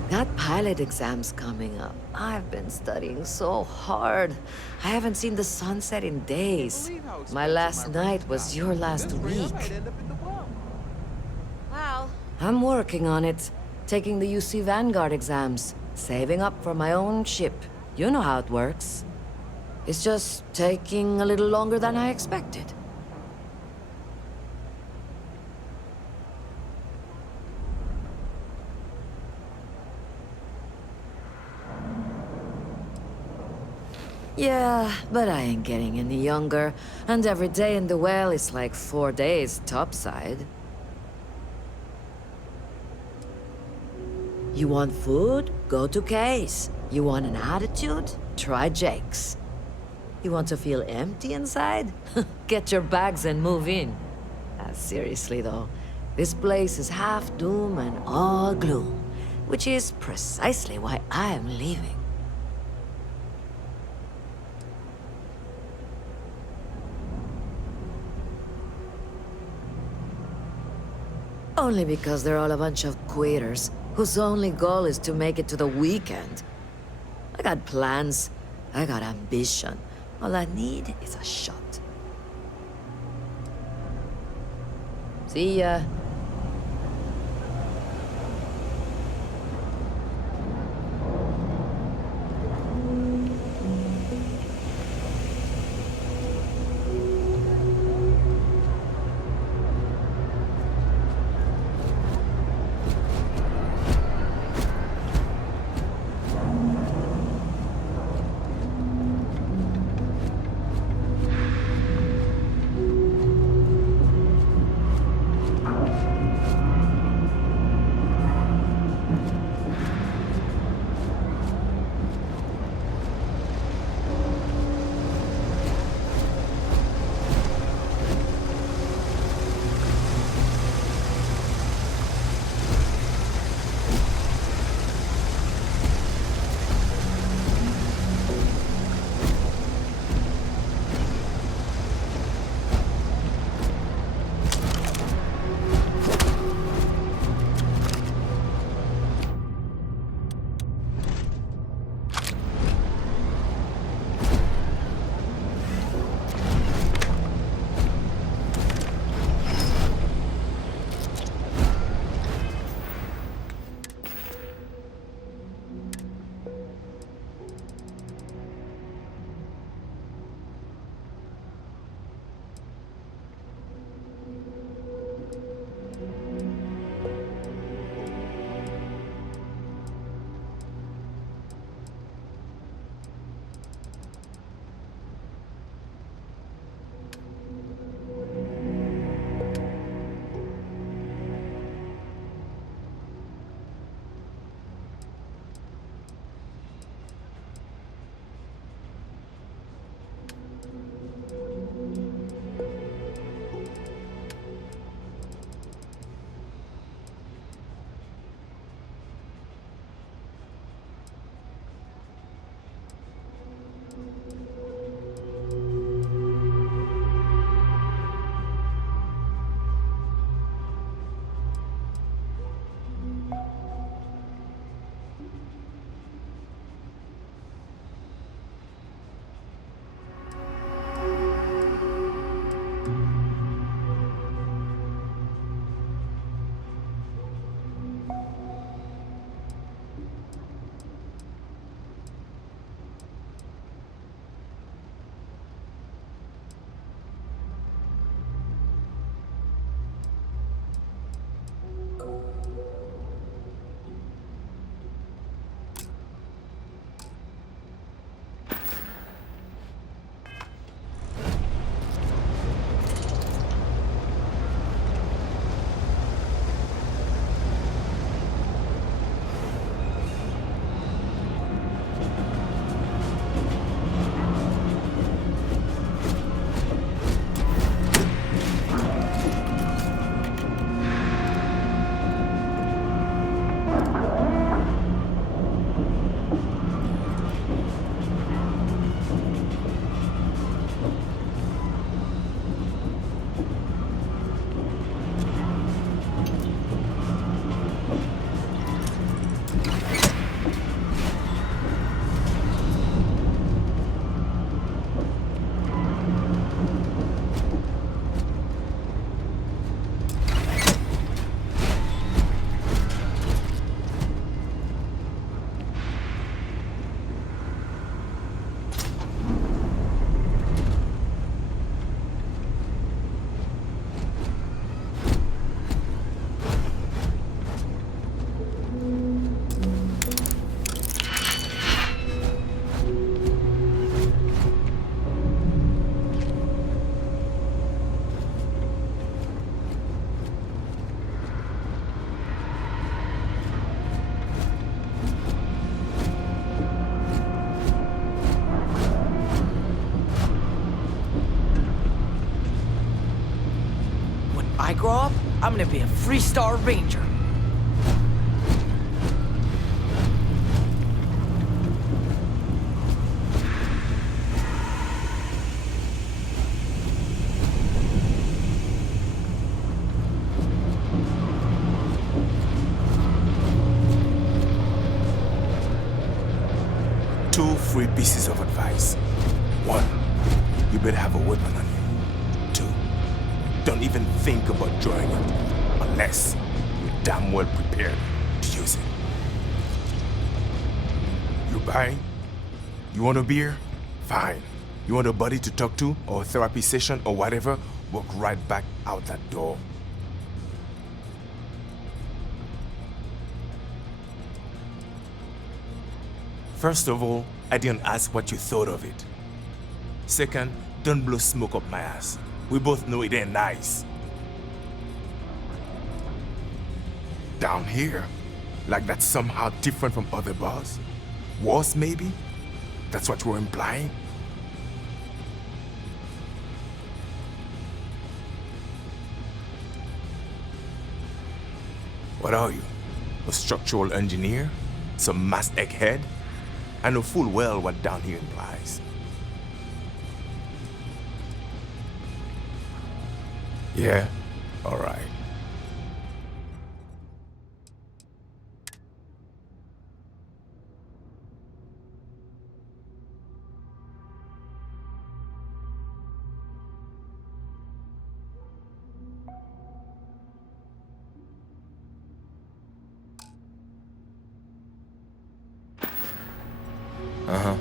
Got pilot exams coming up. I've been studying so hard. I haven't seen the sunset in days. My last night was your last week. Well, I'm working on it. Taking the UC Vanguard exams. Saving up for my own ship. You know how it works. It's just taking a little longer than I expected. Yeah, but I ain't getting any younger, and every day in the well is like 4 days topside. You want food? Go to Kay's. You want an attitude? Try Jake's. You want to feel empty inside? Get your bags and move in. Seriously though, this place is half doom and all gloom, which is precisely why I am leaving. Only because they're all a bunch of quitters whose only goal is to make it to the weekend. I got plans. I got ambition. All I need is a shot. See ya. I'm gonna be a 3-star ranger. Two free pieces of advice. One, you better have a weapon on you. Two, don't even think about drawing it unless you're damn well prepared to use it. You buying? You want a beer? Fine. You want a buddy to talk to or a therapy session or whatever? Walk right back out that door. First of all, I didn't ask what you thought of it. Second, don't blow smoke up my ass. We both know it ain't nice. Down here? Like that's somehow different from other bars? Worse, maybe? That's what you're implying? What are you? A structural engineer? Some mass egghead? I know full well what down here implies. Yeah? All right. Uh-huh.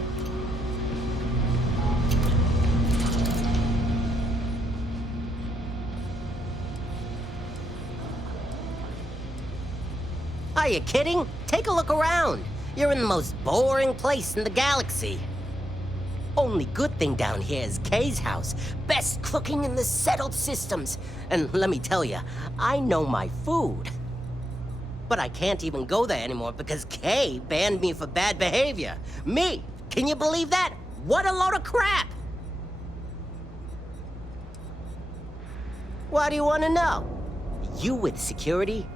Are you kidding? Take a look around. You're in the most boring place in the galaxy. Only good thing down here is Kay's house. Best cooking in the settled systems. And let me tell you, I know my food. But I can't even go there anymore because Kay banned me for bad behavior. Me! Can you believe that? What a load of crap! Why do you want to know? You with security?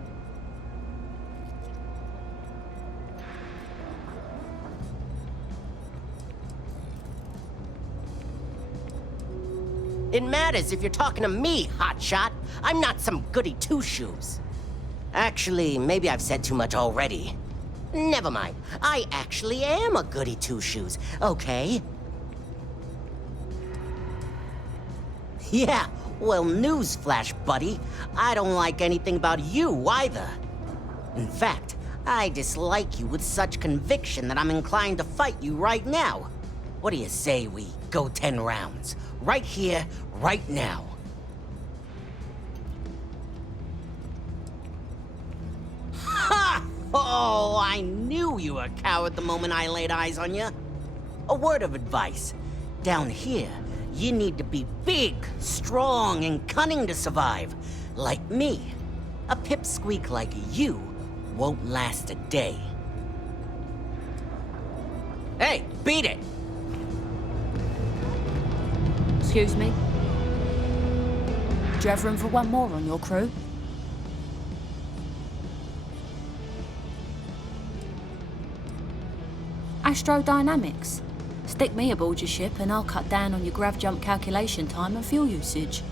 It matters if you're talking to me, hotshot. I'm not some goody two-shoes. Actually, maybe I've said too much already. Never mind. I actually am a goody two-shoes, okay? Yeah, well, newsflash, buddy. I don't like anything about you either. In fact, I dislike you with such conviction that I'm inclined to fight you right now. What do you say we go 10 rounds? Right here, right now. Ha! Oh, I knew you were a coward the moment I laid eyes on you. A word of advice. Down here, you need to be big, strong, and cunning to survive. Like me. A pipsqueak like you won't last a day. Hey, beat it! Excuse me? Do you have room for one more on your crew? Astrodynamics. Stick me aboard your ship and I'll cut down on your grav jump calculation time and fuel usage.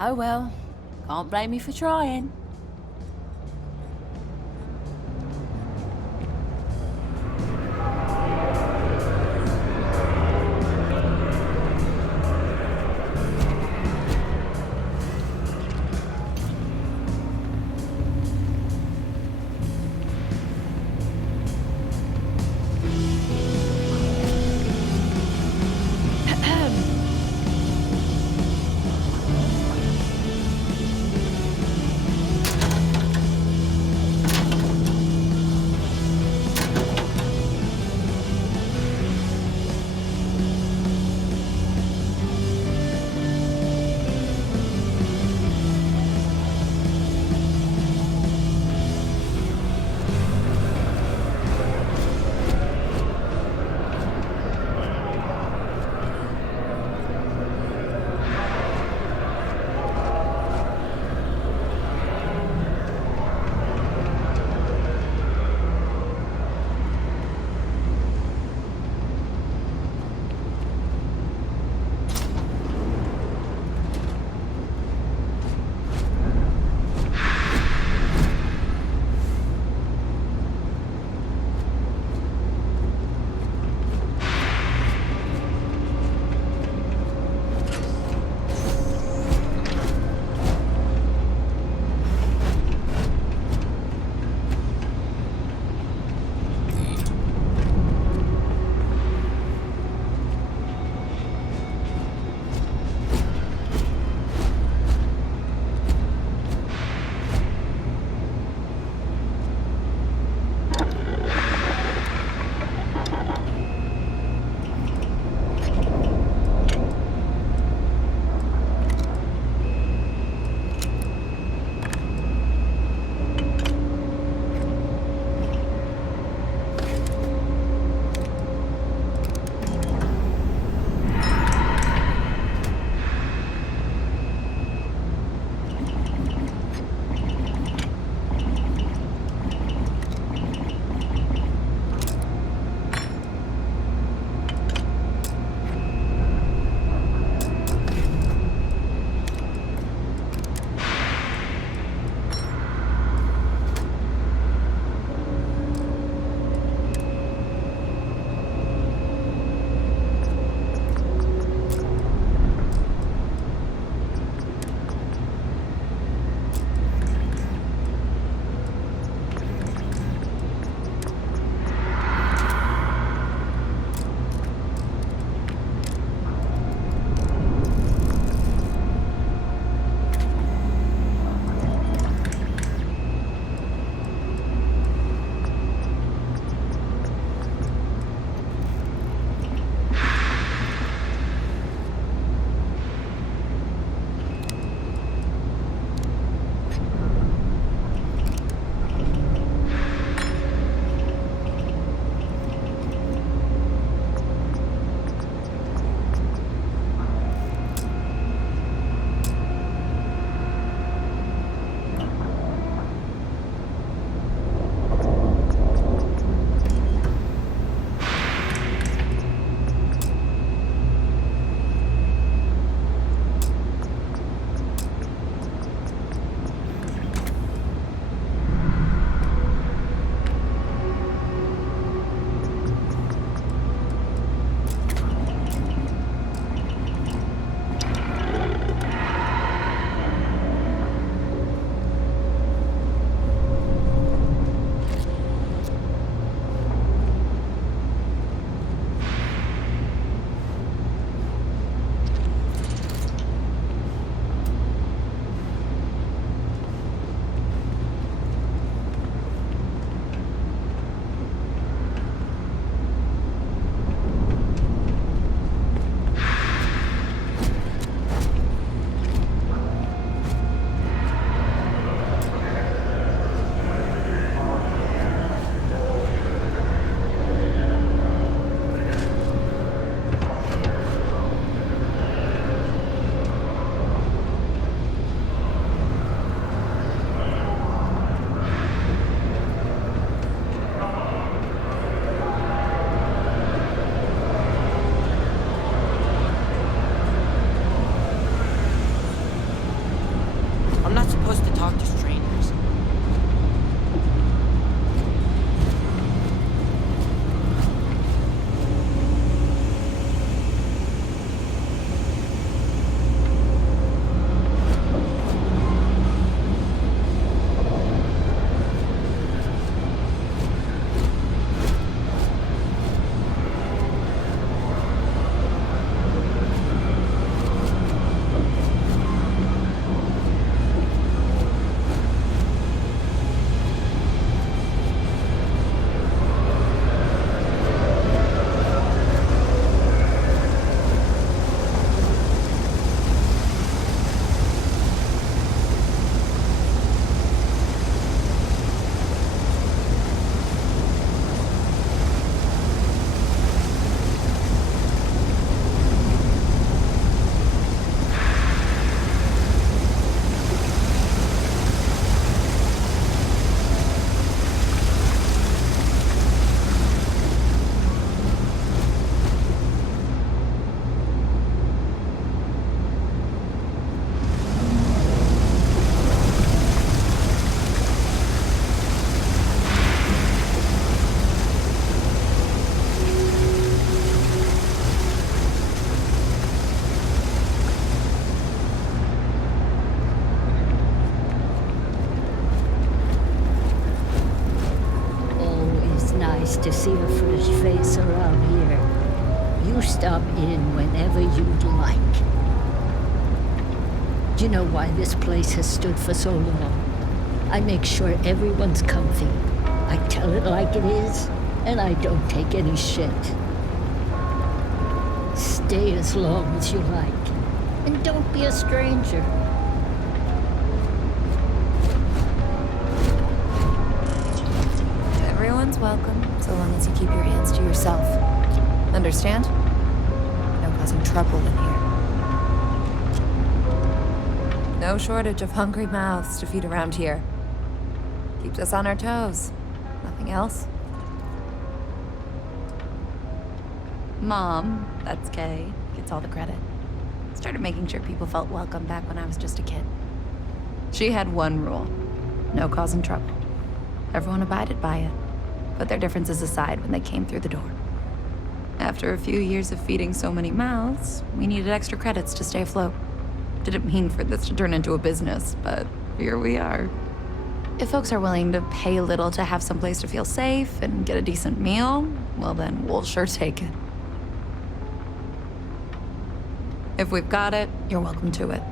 Oh well, can't blame me for trying. to see a fresh face around here, you stop in whenever you'd like. Do you know why this place has stood for so long? I make sure everyone's comfy. I tell it like it is, and I don't take any shit. Stay as long as you like, and don't be a stranger. Everyone's welcome, so long as you keep your hands to yourself. Understand? No causing trouble in here. No shortage of hungry mouths to feed around here. Keeps us on our toes. Nothing else. Mom, that's Kay, gets all the credit. Started making sure people felt welcome back when I was just a kid. She had one rule: no causing trouble. Everyone abided by it, put their differences aside when they came through the door. After a few years of feeding so many mouths, we needed extra credits to stay afloat. Didn't mean for this to turn into a business, but here we are. If folks are willing to pay a little to have someplace to feel safe and get a decent meal, well then, we'll sure take it. If we've got it, you're welcome to it.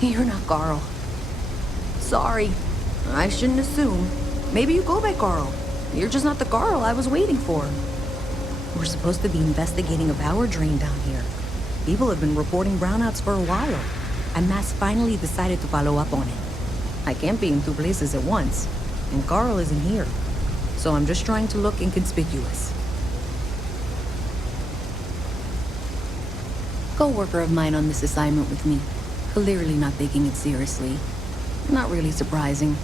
You're not Carl. Sorry. I shouldn't assume. Maybe you go by Carl. You're just not the Carl I was waiting for. We're supposed to be investigating a power drain down here. People have been reporting brownouts for a while, and Mass finally decided to follow up on it. I can't be in two places at once, and Carl isn't here, so I'm just trying to look inconspicuous. Co-worker of mine on this assignment with me, clearly not taking it seriously. Not really surprising.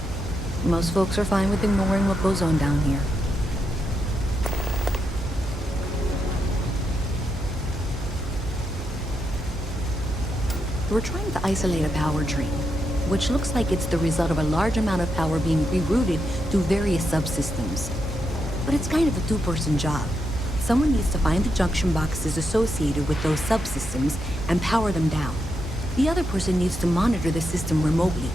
Most folks are fine with ignoring what goes on down here. We're trying to isolate a power drain, which looks like it's the result of a large amount of power being rerouted to various subsystems. But it's kind of a two-person job. Someone needs to find the junction boxes associated with those subsystems and power them down. The other person needs to monitor the system remotely.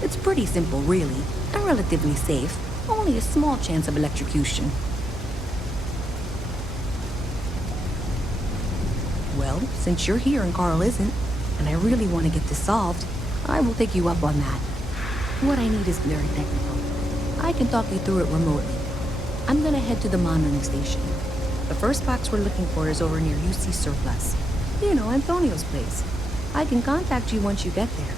It's pretty simple, really, and relatively safe. Only a small chance of electrocution. Well, since you're here and Carl isn't, and I really want to get this solved, I will take you up on that. What I need is very technical. I can talk you through it remotely. I'm gonna head to the monitoring station. The first box we're looking for is over near UC Surplus. You know, Antonio's place. I can contact you once you get there.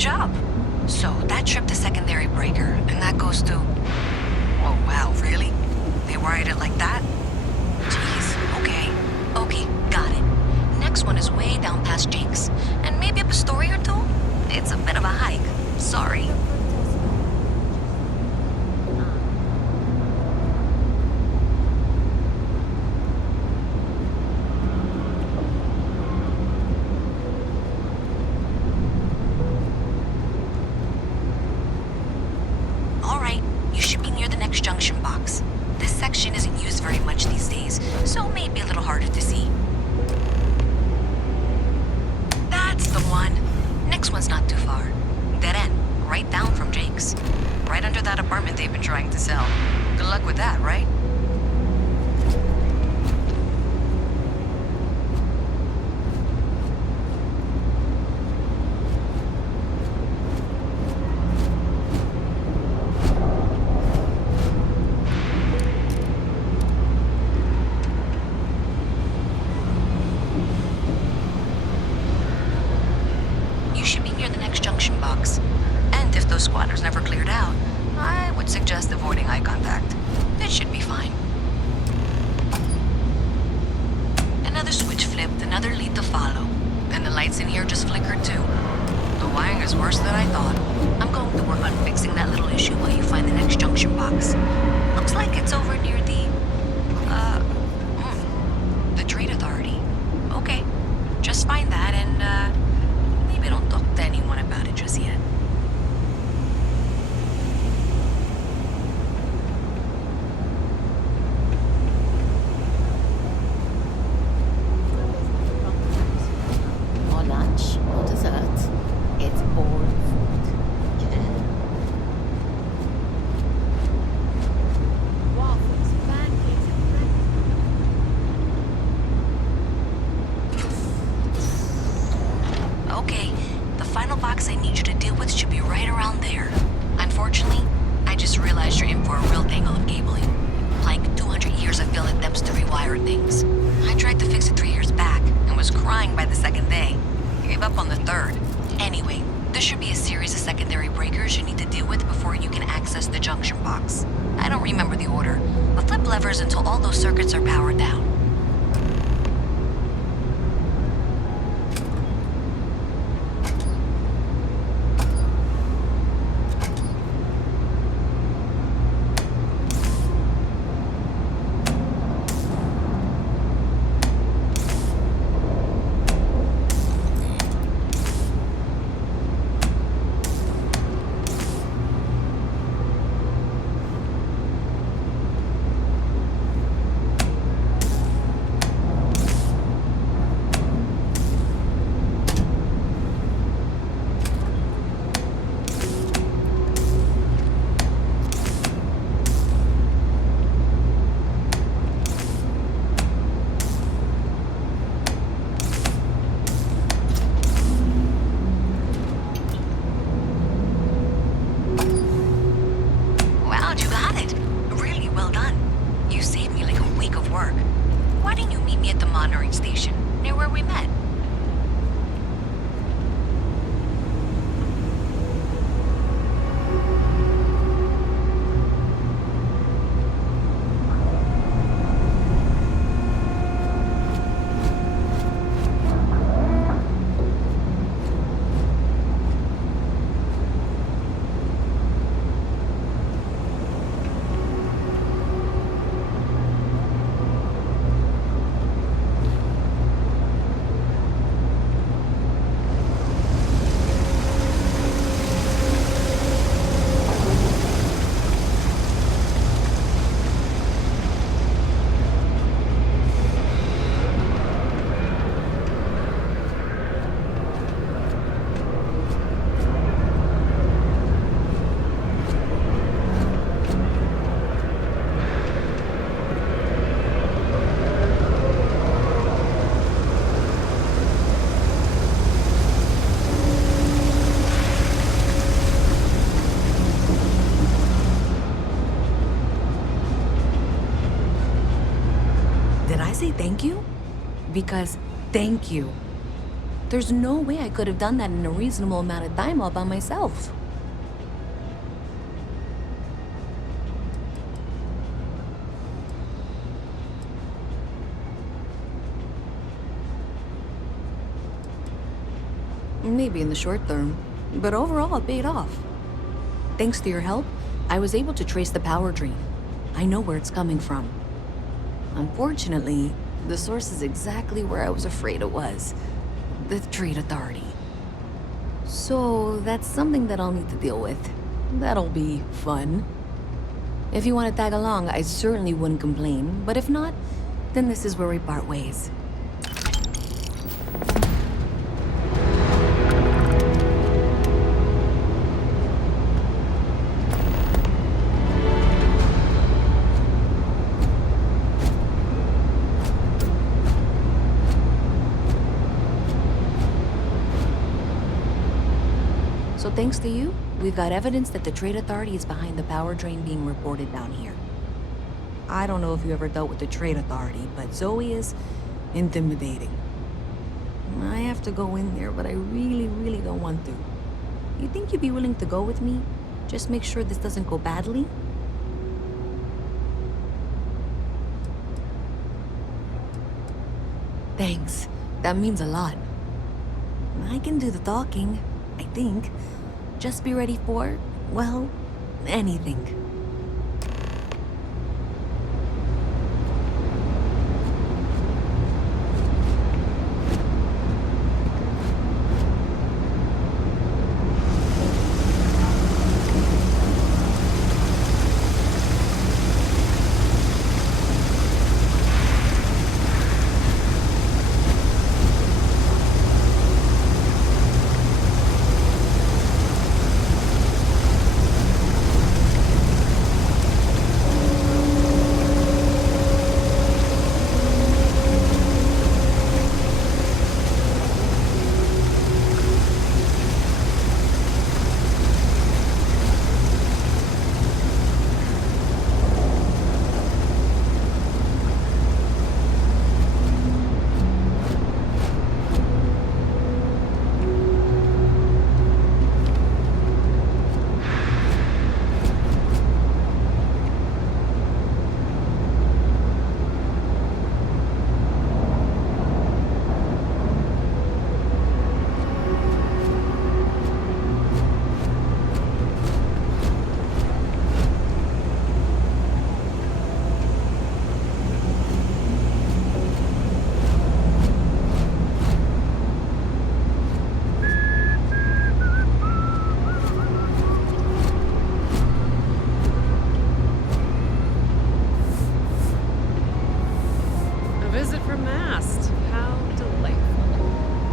job. So that tripped the secondary breaker, and that goes to... Oh, wow, really? They wired it like that? Jeez, okay. Okay, got it. Next one is way down past Jake's, and maybe up a story or two? It's a bit of a hike. Sorry. Junction box. This section isn't used very much these days, so it may be a little harder to see. That's the one. Next one's not too far. Dead end, right down from Jake's. Right under that apartment they've been trying to sell. Good luck with that, right? Squatters never cleared out, I would suggest avoiding eye contact. It should be fine. lights in here just flickered too. The wiring is worse than I thought. I'm going to work on fixing that little issue while you find the next junction box. Looks like it's over near the Trade Authority. Okay, just find that and, maybe don't talk to anyone about it just yet. More lunch, more dessert. It's all food. Waffles, pancakes, Okay, the final box I need you to deal with should be right around there. Unfortunately, I just realized you're in for a real tangle of cabling. Like 200 years of field attempts to rewire things. I tried to fix it 3 years back and was crying by the second day. Gave up on the third. Anyway, there should be a series of secondary breakers you need to deal with before you can access the junction box. I don't remember the order, but flip levers until all those circuits are powered down. Wow, you got it. Really well done. You saved me like a week of work. Why didn't you meet me at the monitoring station, near where we met? Did I say thank you? Because thank you. There's no way I could have done that in a reasonable amount of time all by myself. Maybe in the short term, but overall it paid off. Thanks to your help, I was able to trace the power drain. I know where it's coming from. Unfortunately, the source is exactly where I was afraid it was. The Trade Authority. So that's something that I'll need to deal with. That'll be fun. If you want to tag along, I certainly wouldn't complain, but if not, then this is where we part ways. So thanks to you, we've got evidence that the Trade Authority is behind the power drain being reported down here. I don't know if you ever dealt with the Trade Authority, but Zoe is intimidating. I have to go in there, but I really don't want to. You think you'd be willing to go with me? Just make sure this doesn't go badly? Thanks. That means a lot. I can do the talking, I think. Just be ready for, well, anything.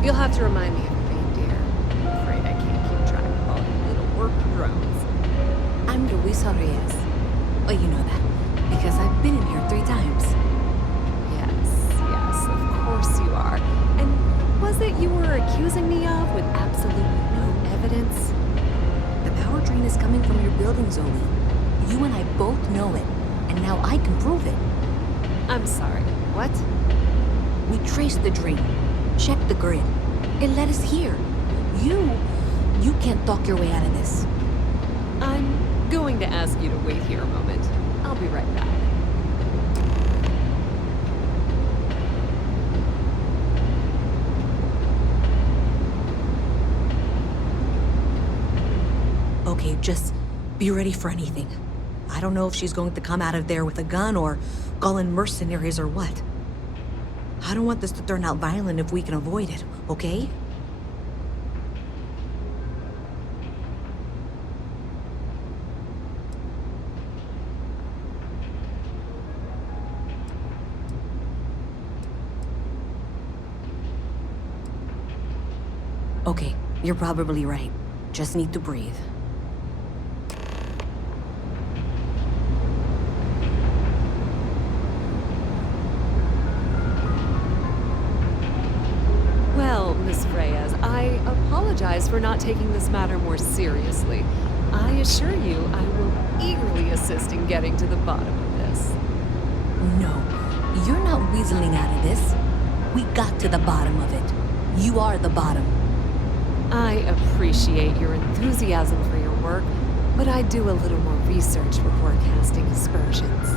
You'll have to remind me of your name, dear. I'm afraid I can't keep track of all your little work drones. I'm Luisa Reyes. Well, you know that, because I've been in here 3 times. Yes, of course you are. And was it you were accusing me of with absolutely no evidence? The power drain is coming from your building, Zoe. You and I both know it, and now I can prove it. I'm sorry, what? We traced the drain, checked the grid. It led us here. You can't talk your way out of this. I'm going to ask you to wait here a moment. I'll be right back. Okay, just be ready for anything. I don't know if she's going to come out of there with a gun or call in mercenaries or what. I don't want this to turn out violent if we can avoid it, okay? Okay, you're probably right. Just need to breathe. Well, Miss Reyes, I apologize for not taking this matter more seriously. I assure you I will eagerly assist in getting to the bottom of this. No, you're not weaseling out of this. We got to the bottom of it. You are the bottom. I appreciate your enthusiasm for your work, but I do a little more research before casting aspersions.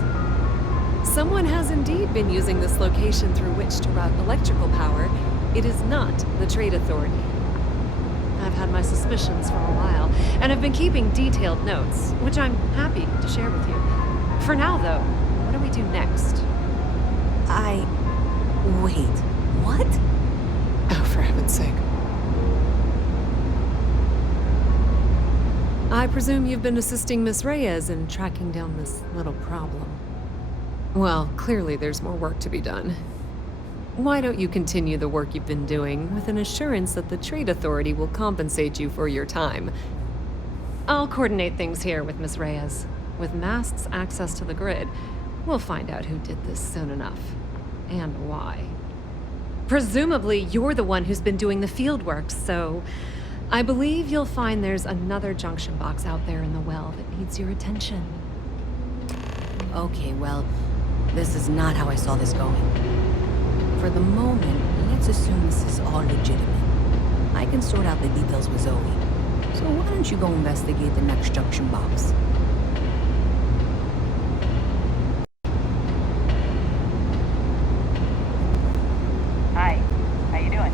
Someone has indeed been using this location through which to route electrical power. It is not the Trade Authority. I've had my suspicions for a while, and have been keeping detailed notes, which I'm happy to share with you. For now, though, what do we do next? Wait, what? Oh, for heaven's sake. I presume you've been assisting Miss Reyes in tracking down this little problem. Well, clearly there's more work to be done. Why don't you continue the work you've been doing with an assurance that the Trade Authority will compensate you for your time? I'll coordinate things here with Miss Reyes. With Mast's access to the grid, we'll find out who did this soon enough. And why. Presumably, you're the one who's been doing the field work, so I believe you'll find there's another junction box out there in the well that needs your attention. Okay, well, this is not how I saw this going. For the moment, let's assume this is all legitimate. I can sort out the details with Zoe. So why don't you go investigate the next junction box? Hi, how you doing?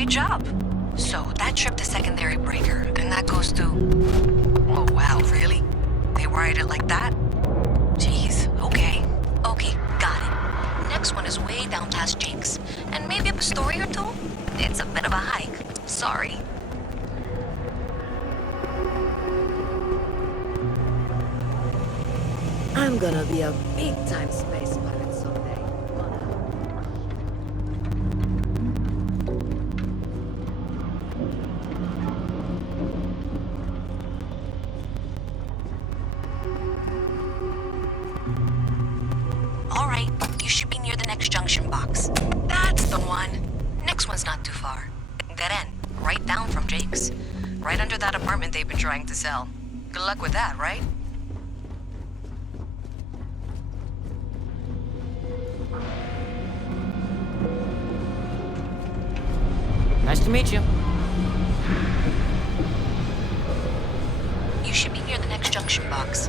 Great job. So that tripped the secondary breaker, and that goes to... Oh wow, really? They wired it like that? Jeez, okay. Okay, got it. Next one is way down past Jake's, and maybe up a story or two? It's a bit of a hike. Sorry. I'm gonna be a big-time space pirate someday. All right, you should be near the next junction box. That's the one. Next one's not too far. Dead end, right down from Jake's. Right under that apartment they've been trying to sell. Good luck with that, right? Nice to meet you. You should be near the next junction box.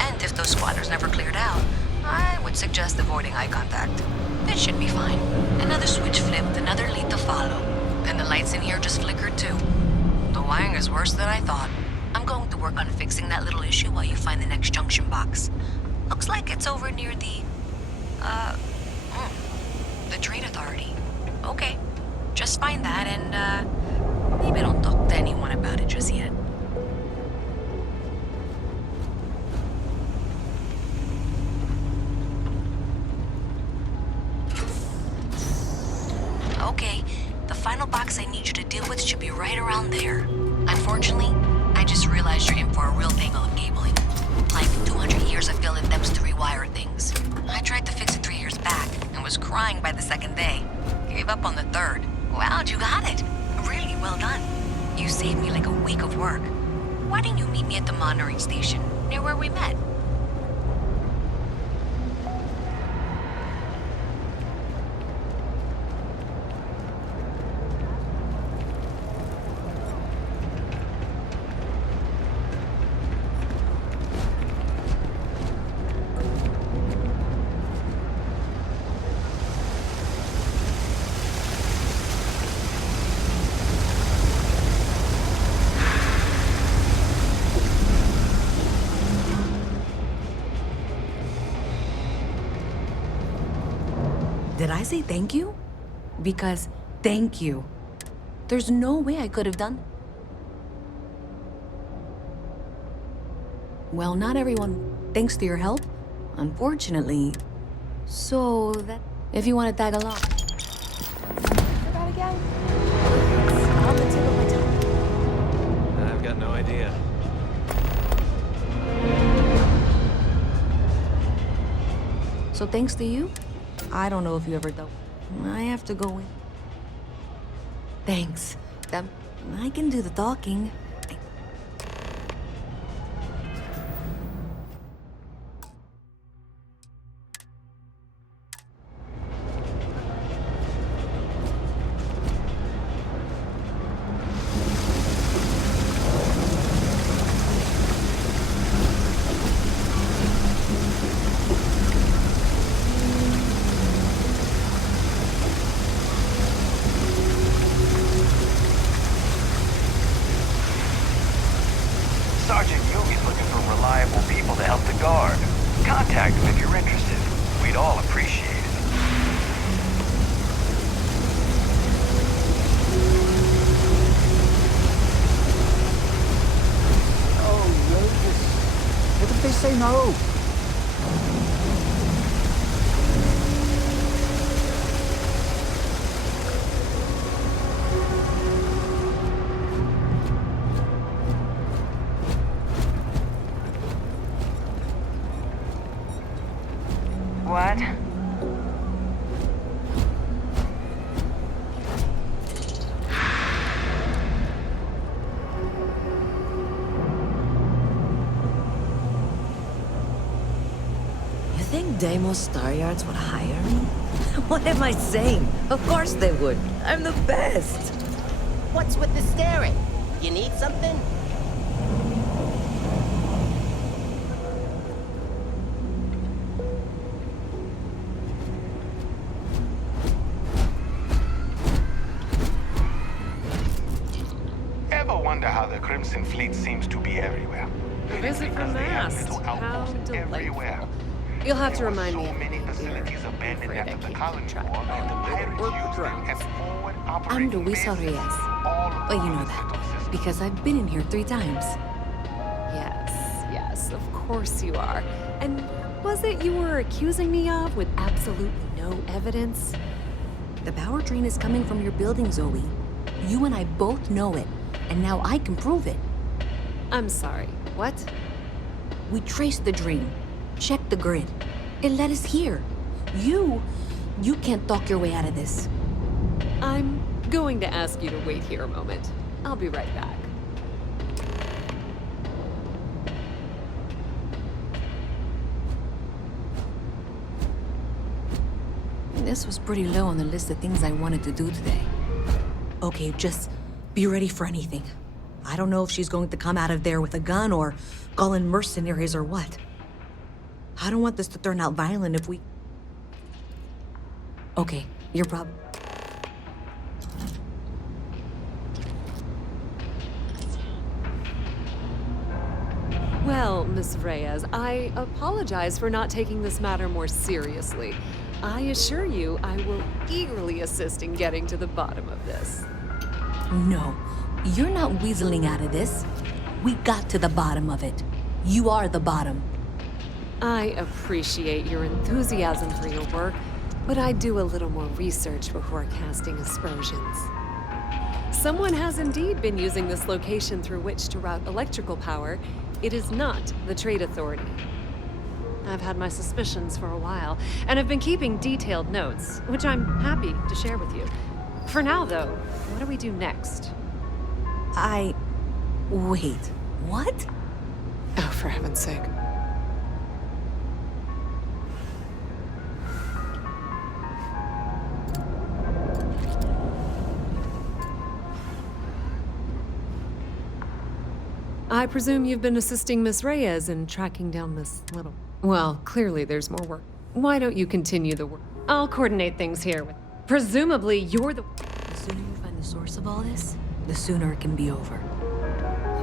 And if those squatters never cleared out, I would suggest avoiding eye contact. It should be fine. Another switch flipped, another lead to follow. And the lights in here just flickered too. The wiring is worse than I thought. I'm going to work on fixing that little issue while you find the next junction box. Looks like it's over near the Trade Authority. Okay. Just find that and, maybe don't talk to anyone about it just yet. Okay, the final box I need you to deal with should be right around there. Unfortunately, I just realized you're in for a real tangle of cabling. Like 200 years of field attempts to rewire things. I tried to fix it 3 years back and was crying by the second day. Gave up on the third. Wow, you got it. Really well done. You saved me like a week of work. Why didn't you meet me at the monitoring station, near where we met? Did I say thank you? Because thank you. There's no way I could have done... Well, not everyone thanks to your help, unfortunately. So that... If you want to tag along... Forgot again? I'll have the tip of my tongue. I've got no idea. So thanks to you, I don't know if you ever thought. I have to go in. Thanks. I can do the talking. Sergeant Yugi's looking for reliable people to help the guard. Contact him if you're interested. We'd all appreciate it. Oh, Rogers. What if they say no? What? You think Deimos Star Yards would hire me? What am I saying? Of course they would. I'm the best. What's with the staring? You need something? Crimson Fleet seems to be everywhere. A visit from the past. How delightful. You'll have to remind me of the name, dear. I'm afraid I can't keep track of all or drones. I'm Luisa Reyes. Well, you know that, because I've been in here 3 times. Yes, of course you are. And what was it you were accusing me of with absolutely no evidence? The power drain is coming from your building, Zoe. You and I both know it, and now I can prove it. I'm sorry, what? We traced the drain, checked the grid. It led us here. You can't talk your way out of this. I'm going to ask you to wait here a moment. I'll be right back. This was pretty low on the list of things I wanted to do today. Okay, just be ready for anything. I don't know if she's going to come out of there with a gun or call in mercenaries or what. I don't want this to turn out violent if we... Okay, you're Well, Miss Reyes, I apologize for not taking this matter more seriously. I assure you I will eagerly assist in getting to the bottom of this. No, you're not weaseling out of this. We got to the bottom of it. You are the bottom. I appreciate your enthusiasm for your work, but I do a little more research before casting aspersions. Someone has indeed been using this location through which to route electrical power. It is not the Trade Authority. I've had my suspicions for a while, and have been keeping detailed notes, which I'm happy to share with you. For now, though, what do we do next? Wait, what? Oh, for heaven's sake. I presume you've been assisting Miss Reyes in tracking down this little... Well, clearly there's more work. Why don't you continue the work? I'll coordinate things here with... Presumably, you're the... The sooner you find the source of all this, the sooner it can be over.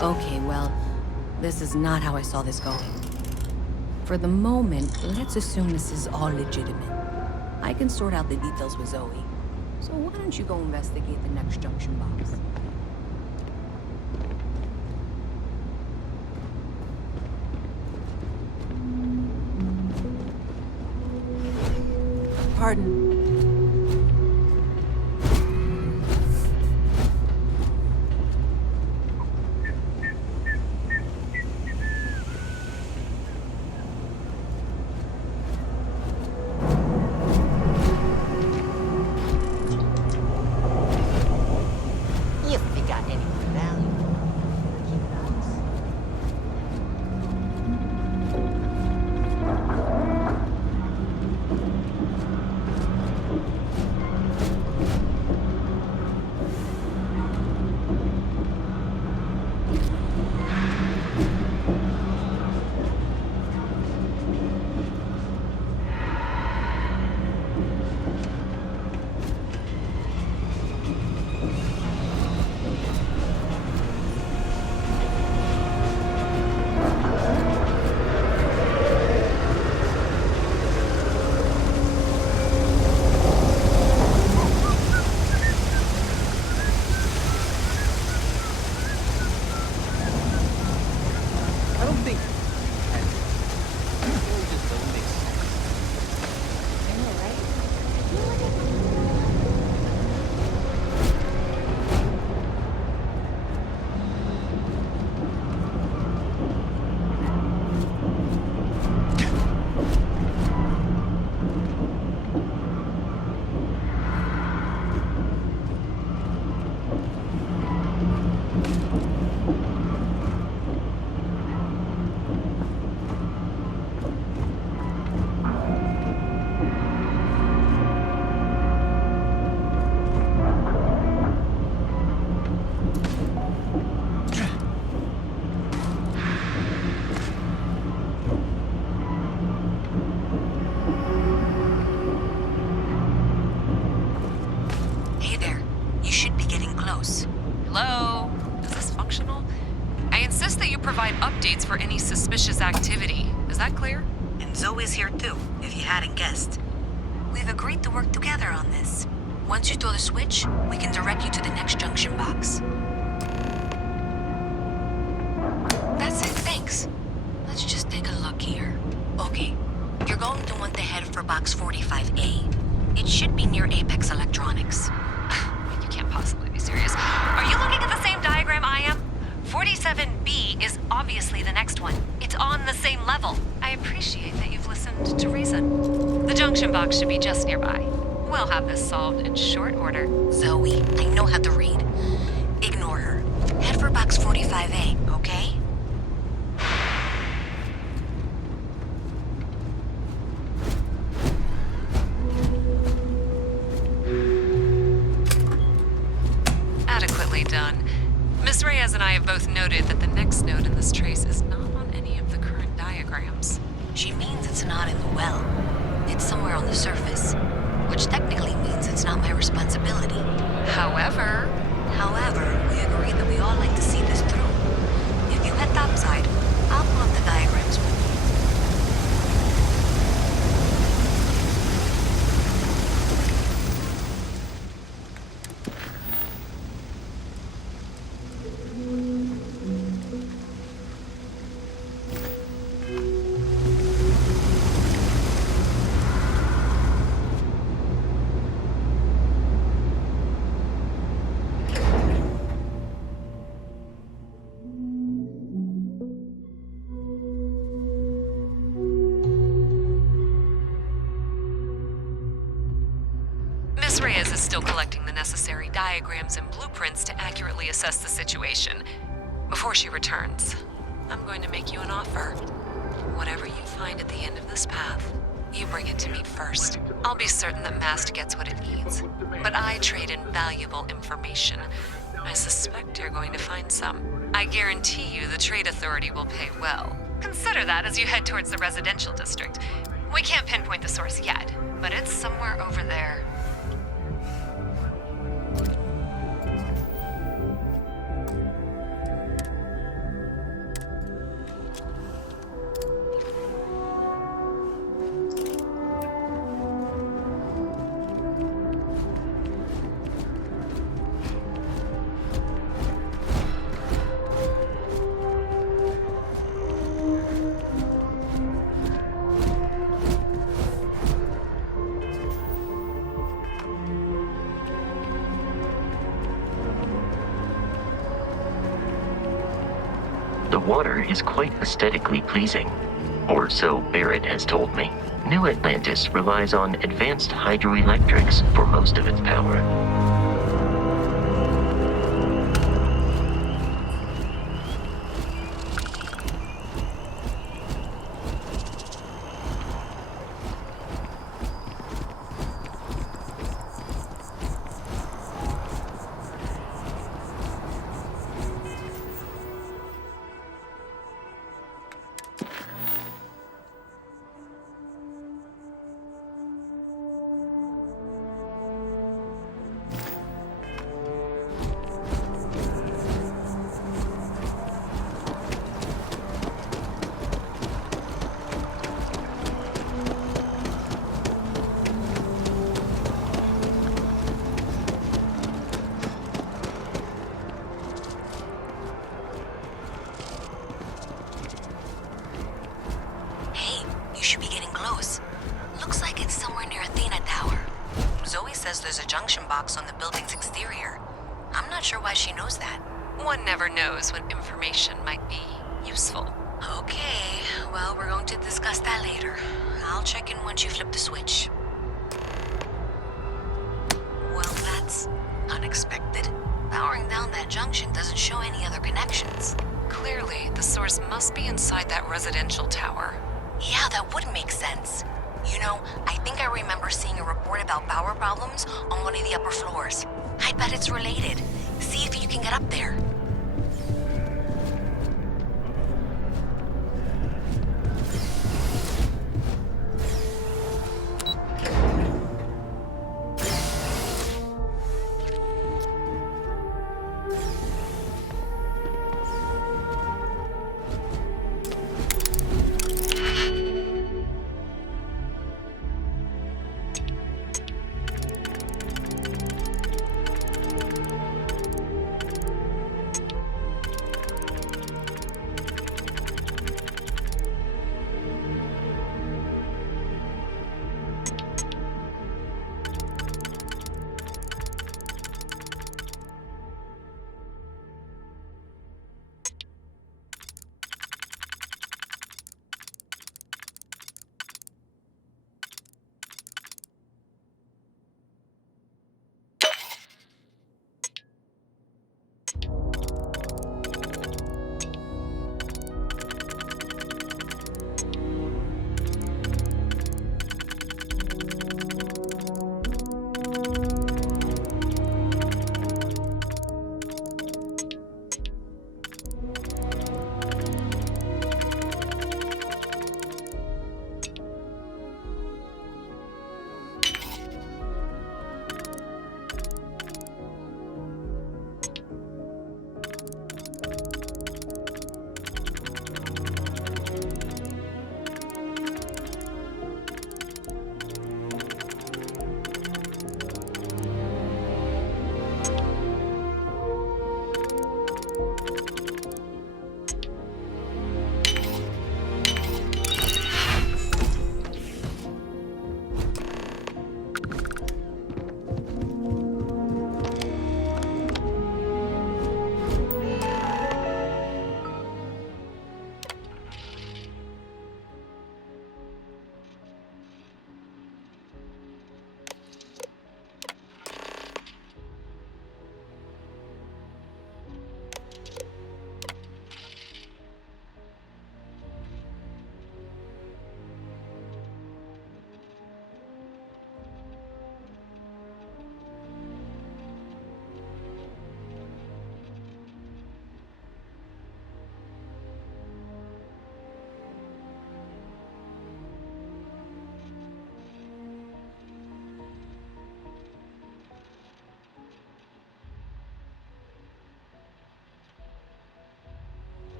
Okay, well, this is not how I saw this going. For the moment, let's assume this is all legitimate. I can sort out the details with Zoe. So why don't you go investigate the next junction box? Pardon. If they got any value, keep it honest. that clear? And Zoe's here too, if you hadn't guessed. We've agreed to work together on this. Once you throw the switch, we can direct you to the next junction box. That's it, thanks. Let's just take a look here. Okay, you're going to want to head for box 45A. It should be near Apex Electronics. You can't possibly be serious. Are you looking at the same diagram I am? 47B is obviously the next one. It's on the same level. I appreciate that you've listened to reason. The junction box should be just nearby. We'll have this solved in short order. Zoe, I know how to read. Ignore her. Head for box 45A, okay? Adequately done. Miss Reyes and I have both noted that the next node in this trace is not on any of the current diagrams. She means it's not in the well. It's somewhere on the surface, which technically means it's not my responsibility. However, we agreed that we all like to see this through. If you head topside, I'll pull up the diagrams with you. Miss Reyes is still collecting the necessary diagrams and blueprints to accurately assess the situation. Before she returns, I'm going to make you an offer. Whatever you find at the end of this path, you bring it to me first. I'll be certain that Mast gets what it needs. But I trade in valuable information. I suspect you're going to find some. I guarantee you the Trade Authority will pay well. Consider that as you head towards the residential district. We can't pinpoint the source yet, but it's somewhere over there. The water is quite aesthetically pleasing, or so Barrett has told me. New Atlantis relies on advanced hydroelectrics for most of its power. There's a junction box on the building's exterior. I'm not sure why she knows that. One never knows when information might be useful. Okay, well, we're going to discuss that later. I'll check in once you flip the switch. Well, that's unexpected. Powering down that junction doesn't show any other connections. Clearly, the source must be inside that residential tower. Yeah, that would make sense. You know, I think I remember seeing a report about power problems on one of the upper floors. I bet it's related. See if you can get up there.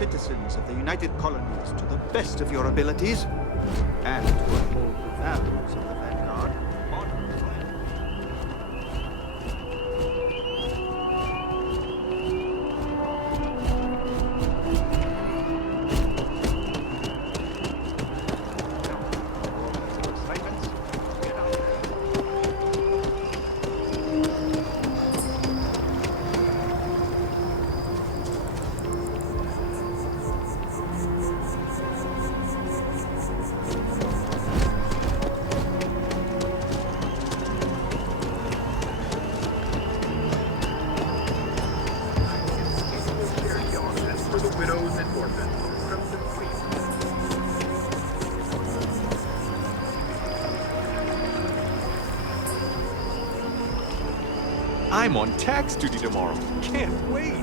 Citizens of the United Colonies to the best of your abilities, and to uphold the values of the Vanguard. I'm on tax duty tomorrow. Can't wait.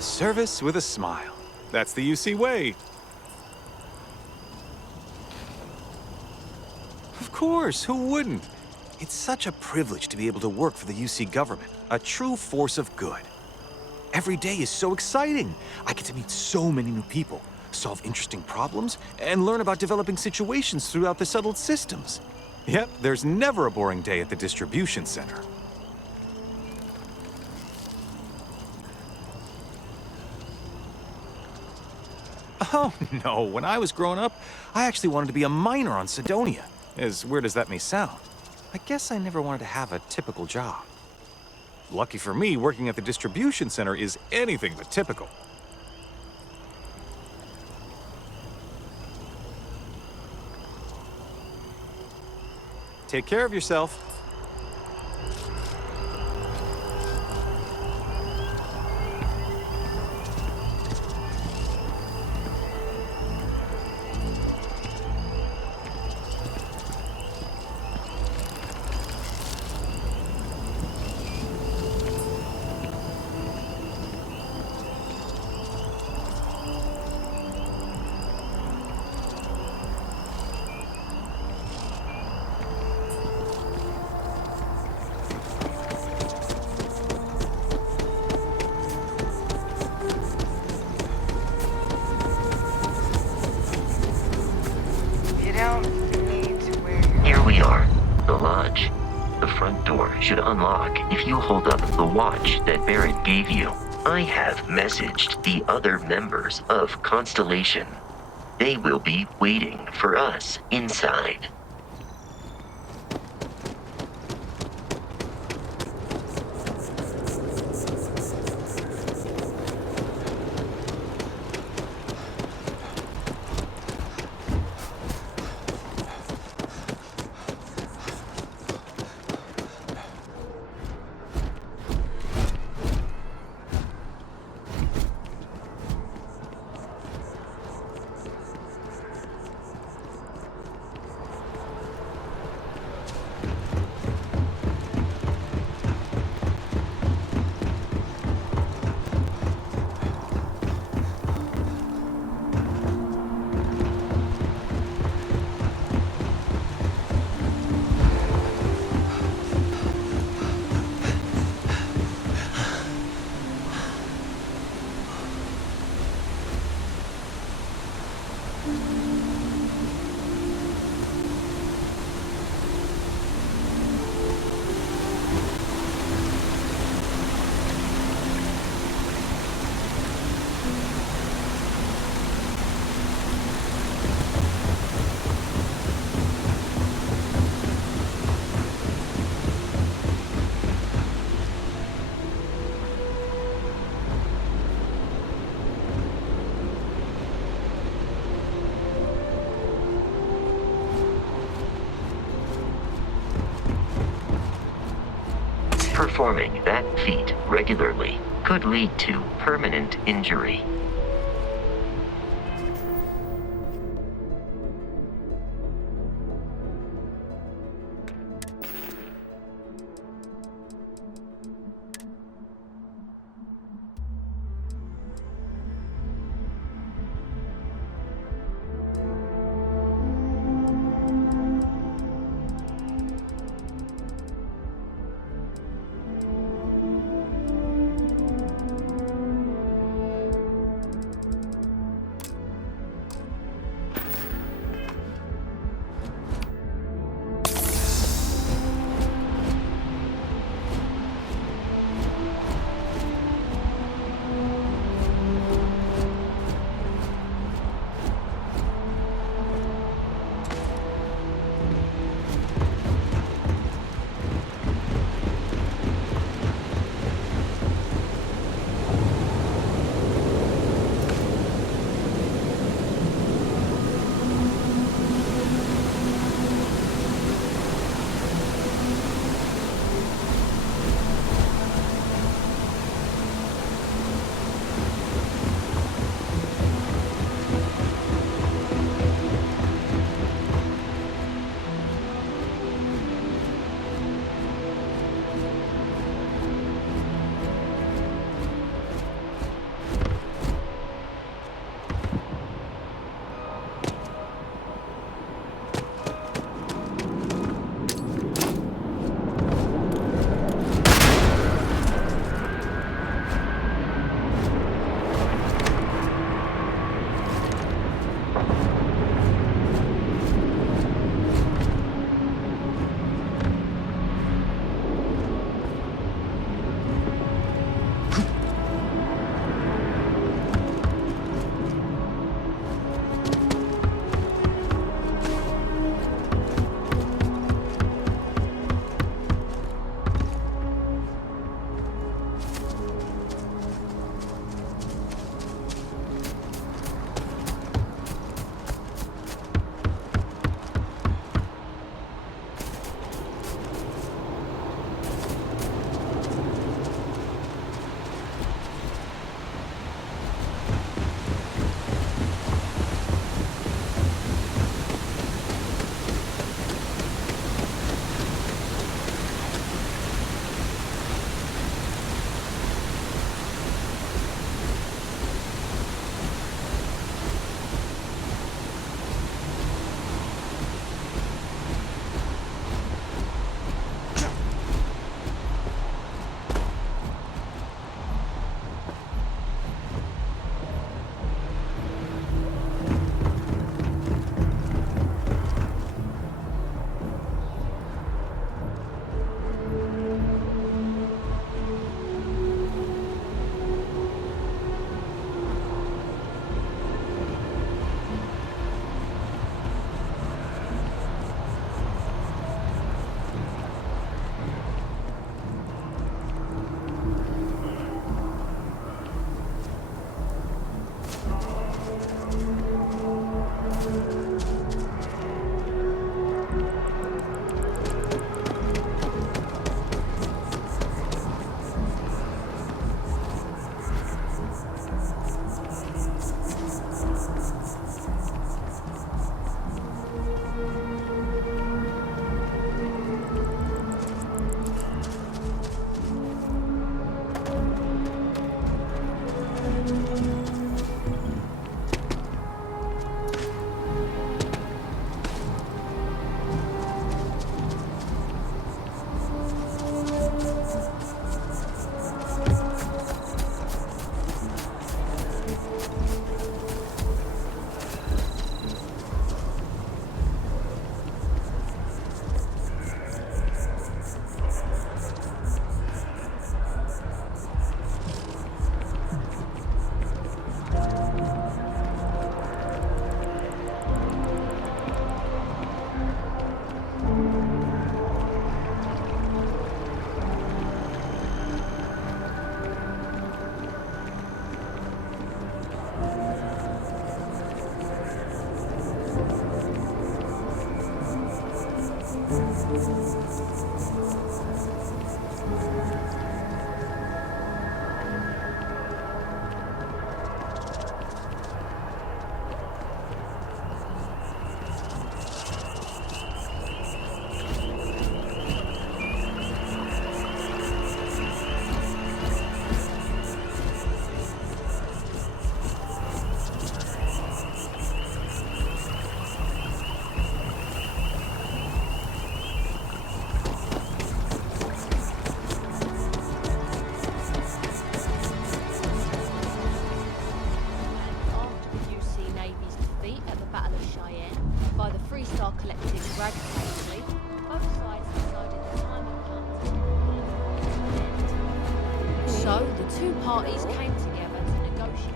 Service with a smile. That's the UC way. Of course, who wouldn't? It's such a privilege to be able to work for the UC government, a true force of good. Every day is so exciting. I get to meet so many new people, solve interesting problems, and learn about developing situations throughout the settled systems. Yep, there's never a boring day at the distribution center. Oh, no. When I was growing up, I actually wanted to be a miner on Sidonia. As weird as that may sound. I guess I never wanted to have a typical job. Lucky for me, working at the distribution center is anything but typical. Take care of yourself. Here we are, the lodge. The front door should unlock if you hold up the watch that Barrett gave you. I have messaged the other members of Constellation. They will be waiting for us inside. Performing that feat regularly could lead to permanent injury. So the two parties came together to negotiate.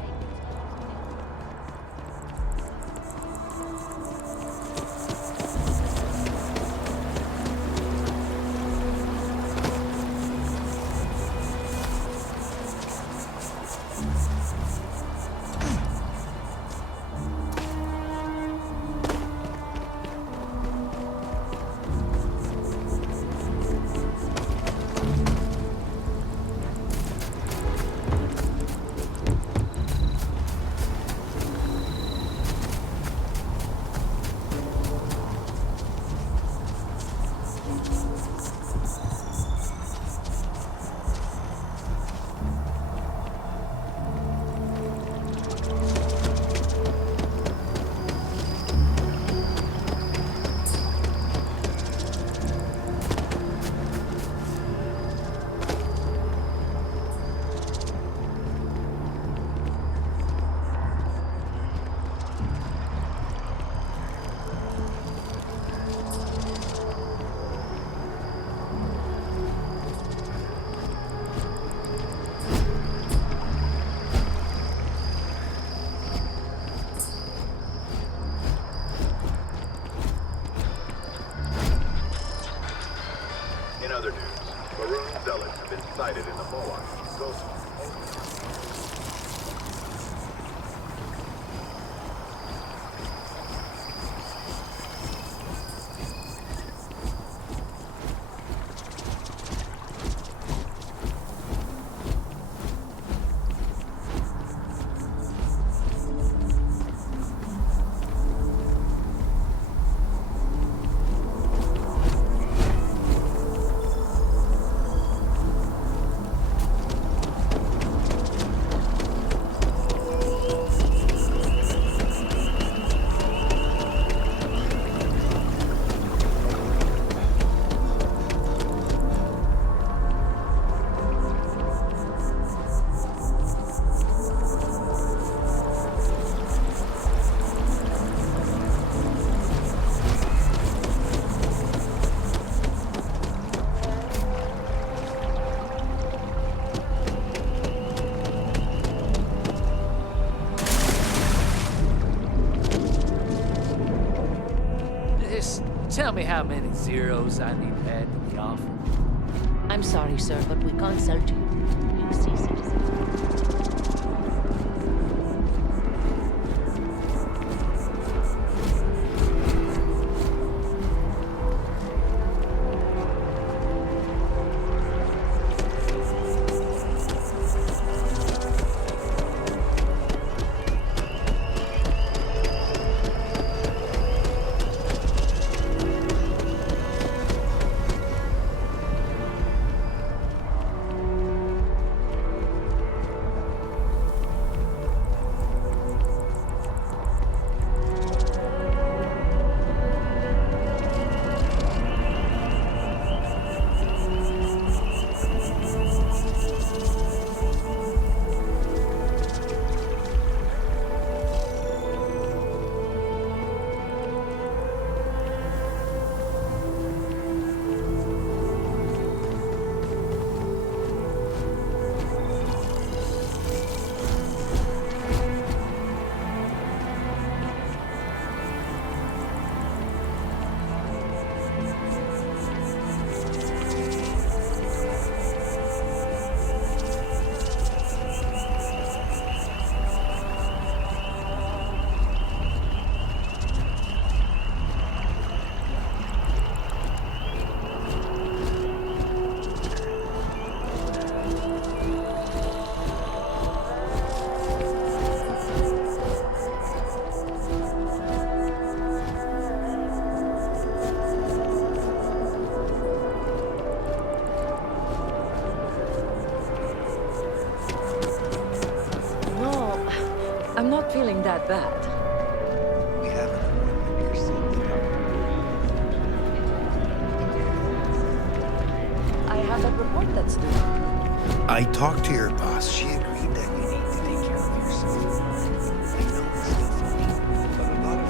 In other news, maroon zealots have been sighted in the Moab. Go. Tell me how many zeros I need to add to the offer. I'm sorry, sir, but we can't sell to you. UC citizens. Let's do it. I talked to your boss. She agreed that you need to take care of yourself. I know it's still funny, but a lot of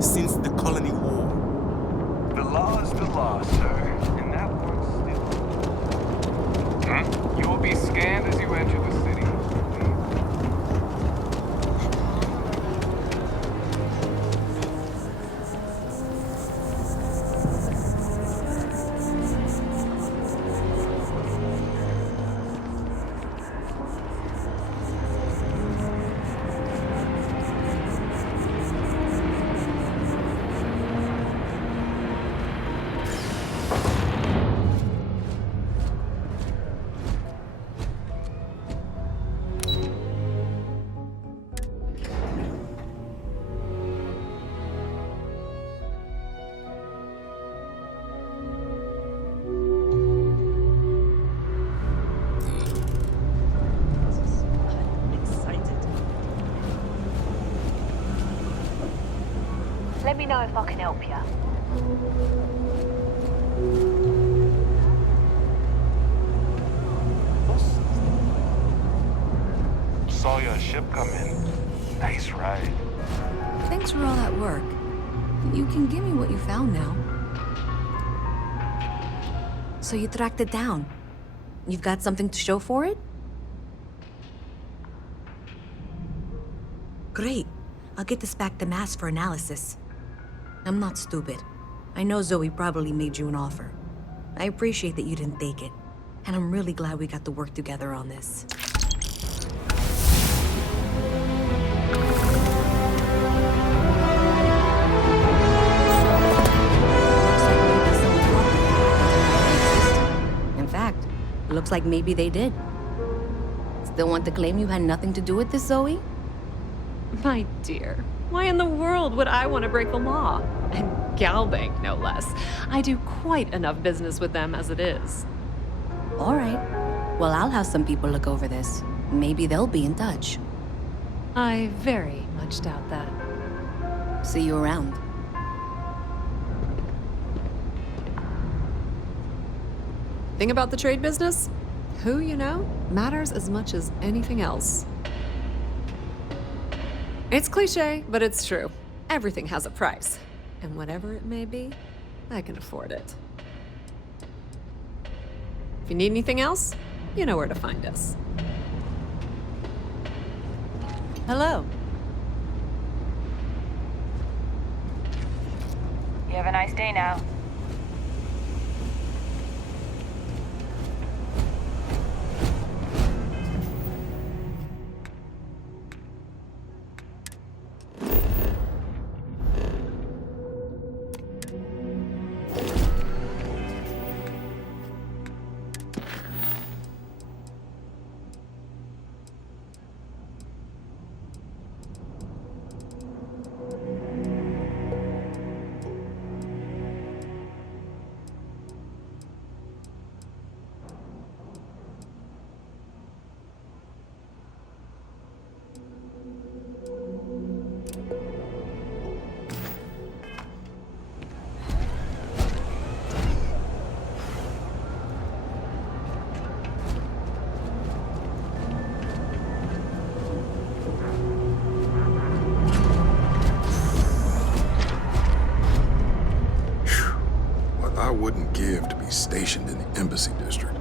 since the colony war. The law is the law, sir, and that one's still... You will be scanned as you enter the city. Let me know if I can help you. Saw your ship come in. Nice ride. Thanks for all that work. You can give me what you found now. So you tracked it down. You've got something to show for it? Great. I'll get this back to Mass for analysis. I'm not stupid. I know Zoe probably made you an offer. I appreciate that you didn't take it. And I'm really glad we got to work together on this. In fact, it looks like maybe they did. Still want to claim you had nothing to do with this, Zoe? My dear, why in the world would I want to break the law? And Galbank, no less. I do quite enough business with them as it is. All right. Well, I'll have some people look over this. Maybe they'll be in touch. I very much doubt that. See you around. Thing about the trade business? Who you know matters as much as anything else. It's cliche, but it's true. Everything has a price. And whatever it may be, I can afford it. If you need anything else, you know where to find us. Hello. You have a nice day now. give to be stationed in the embassy district.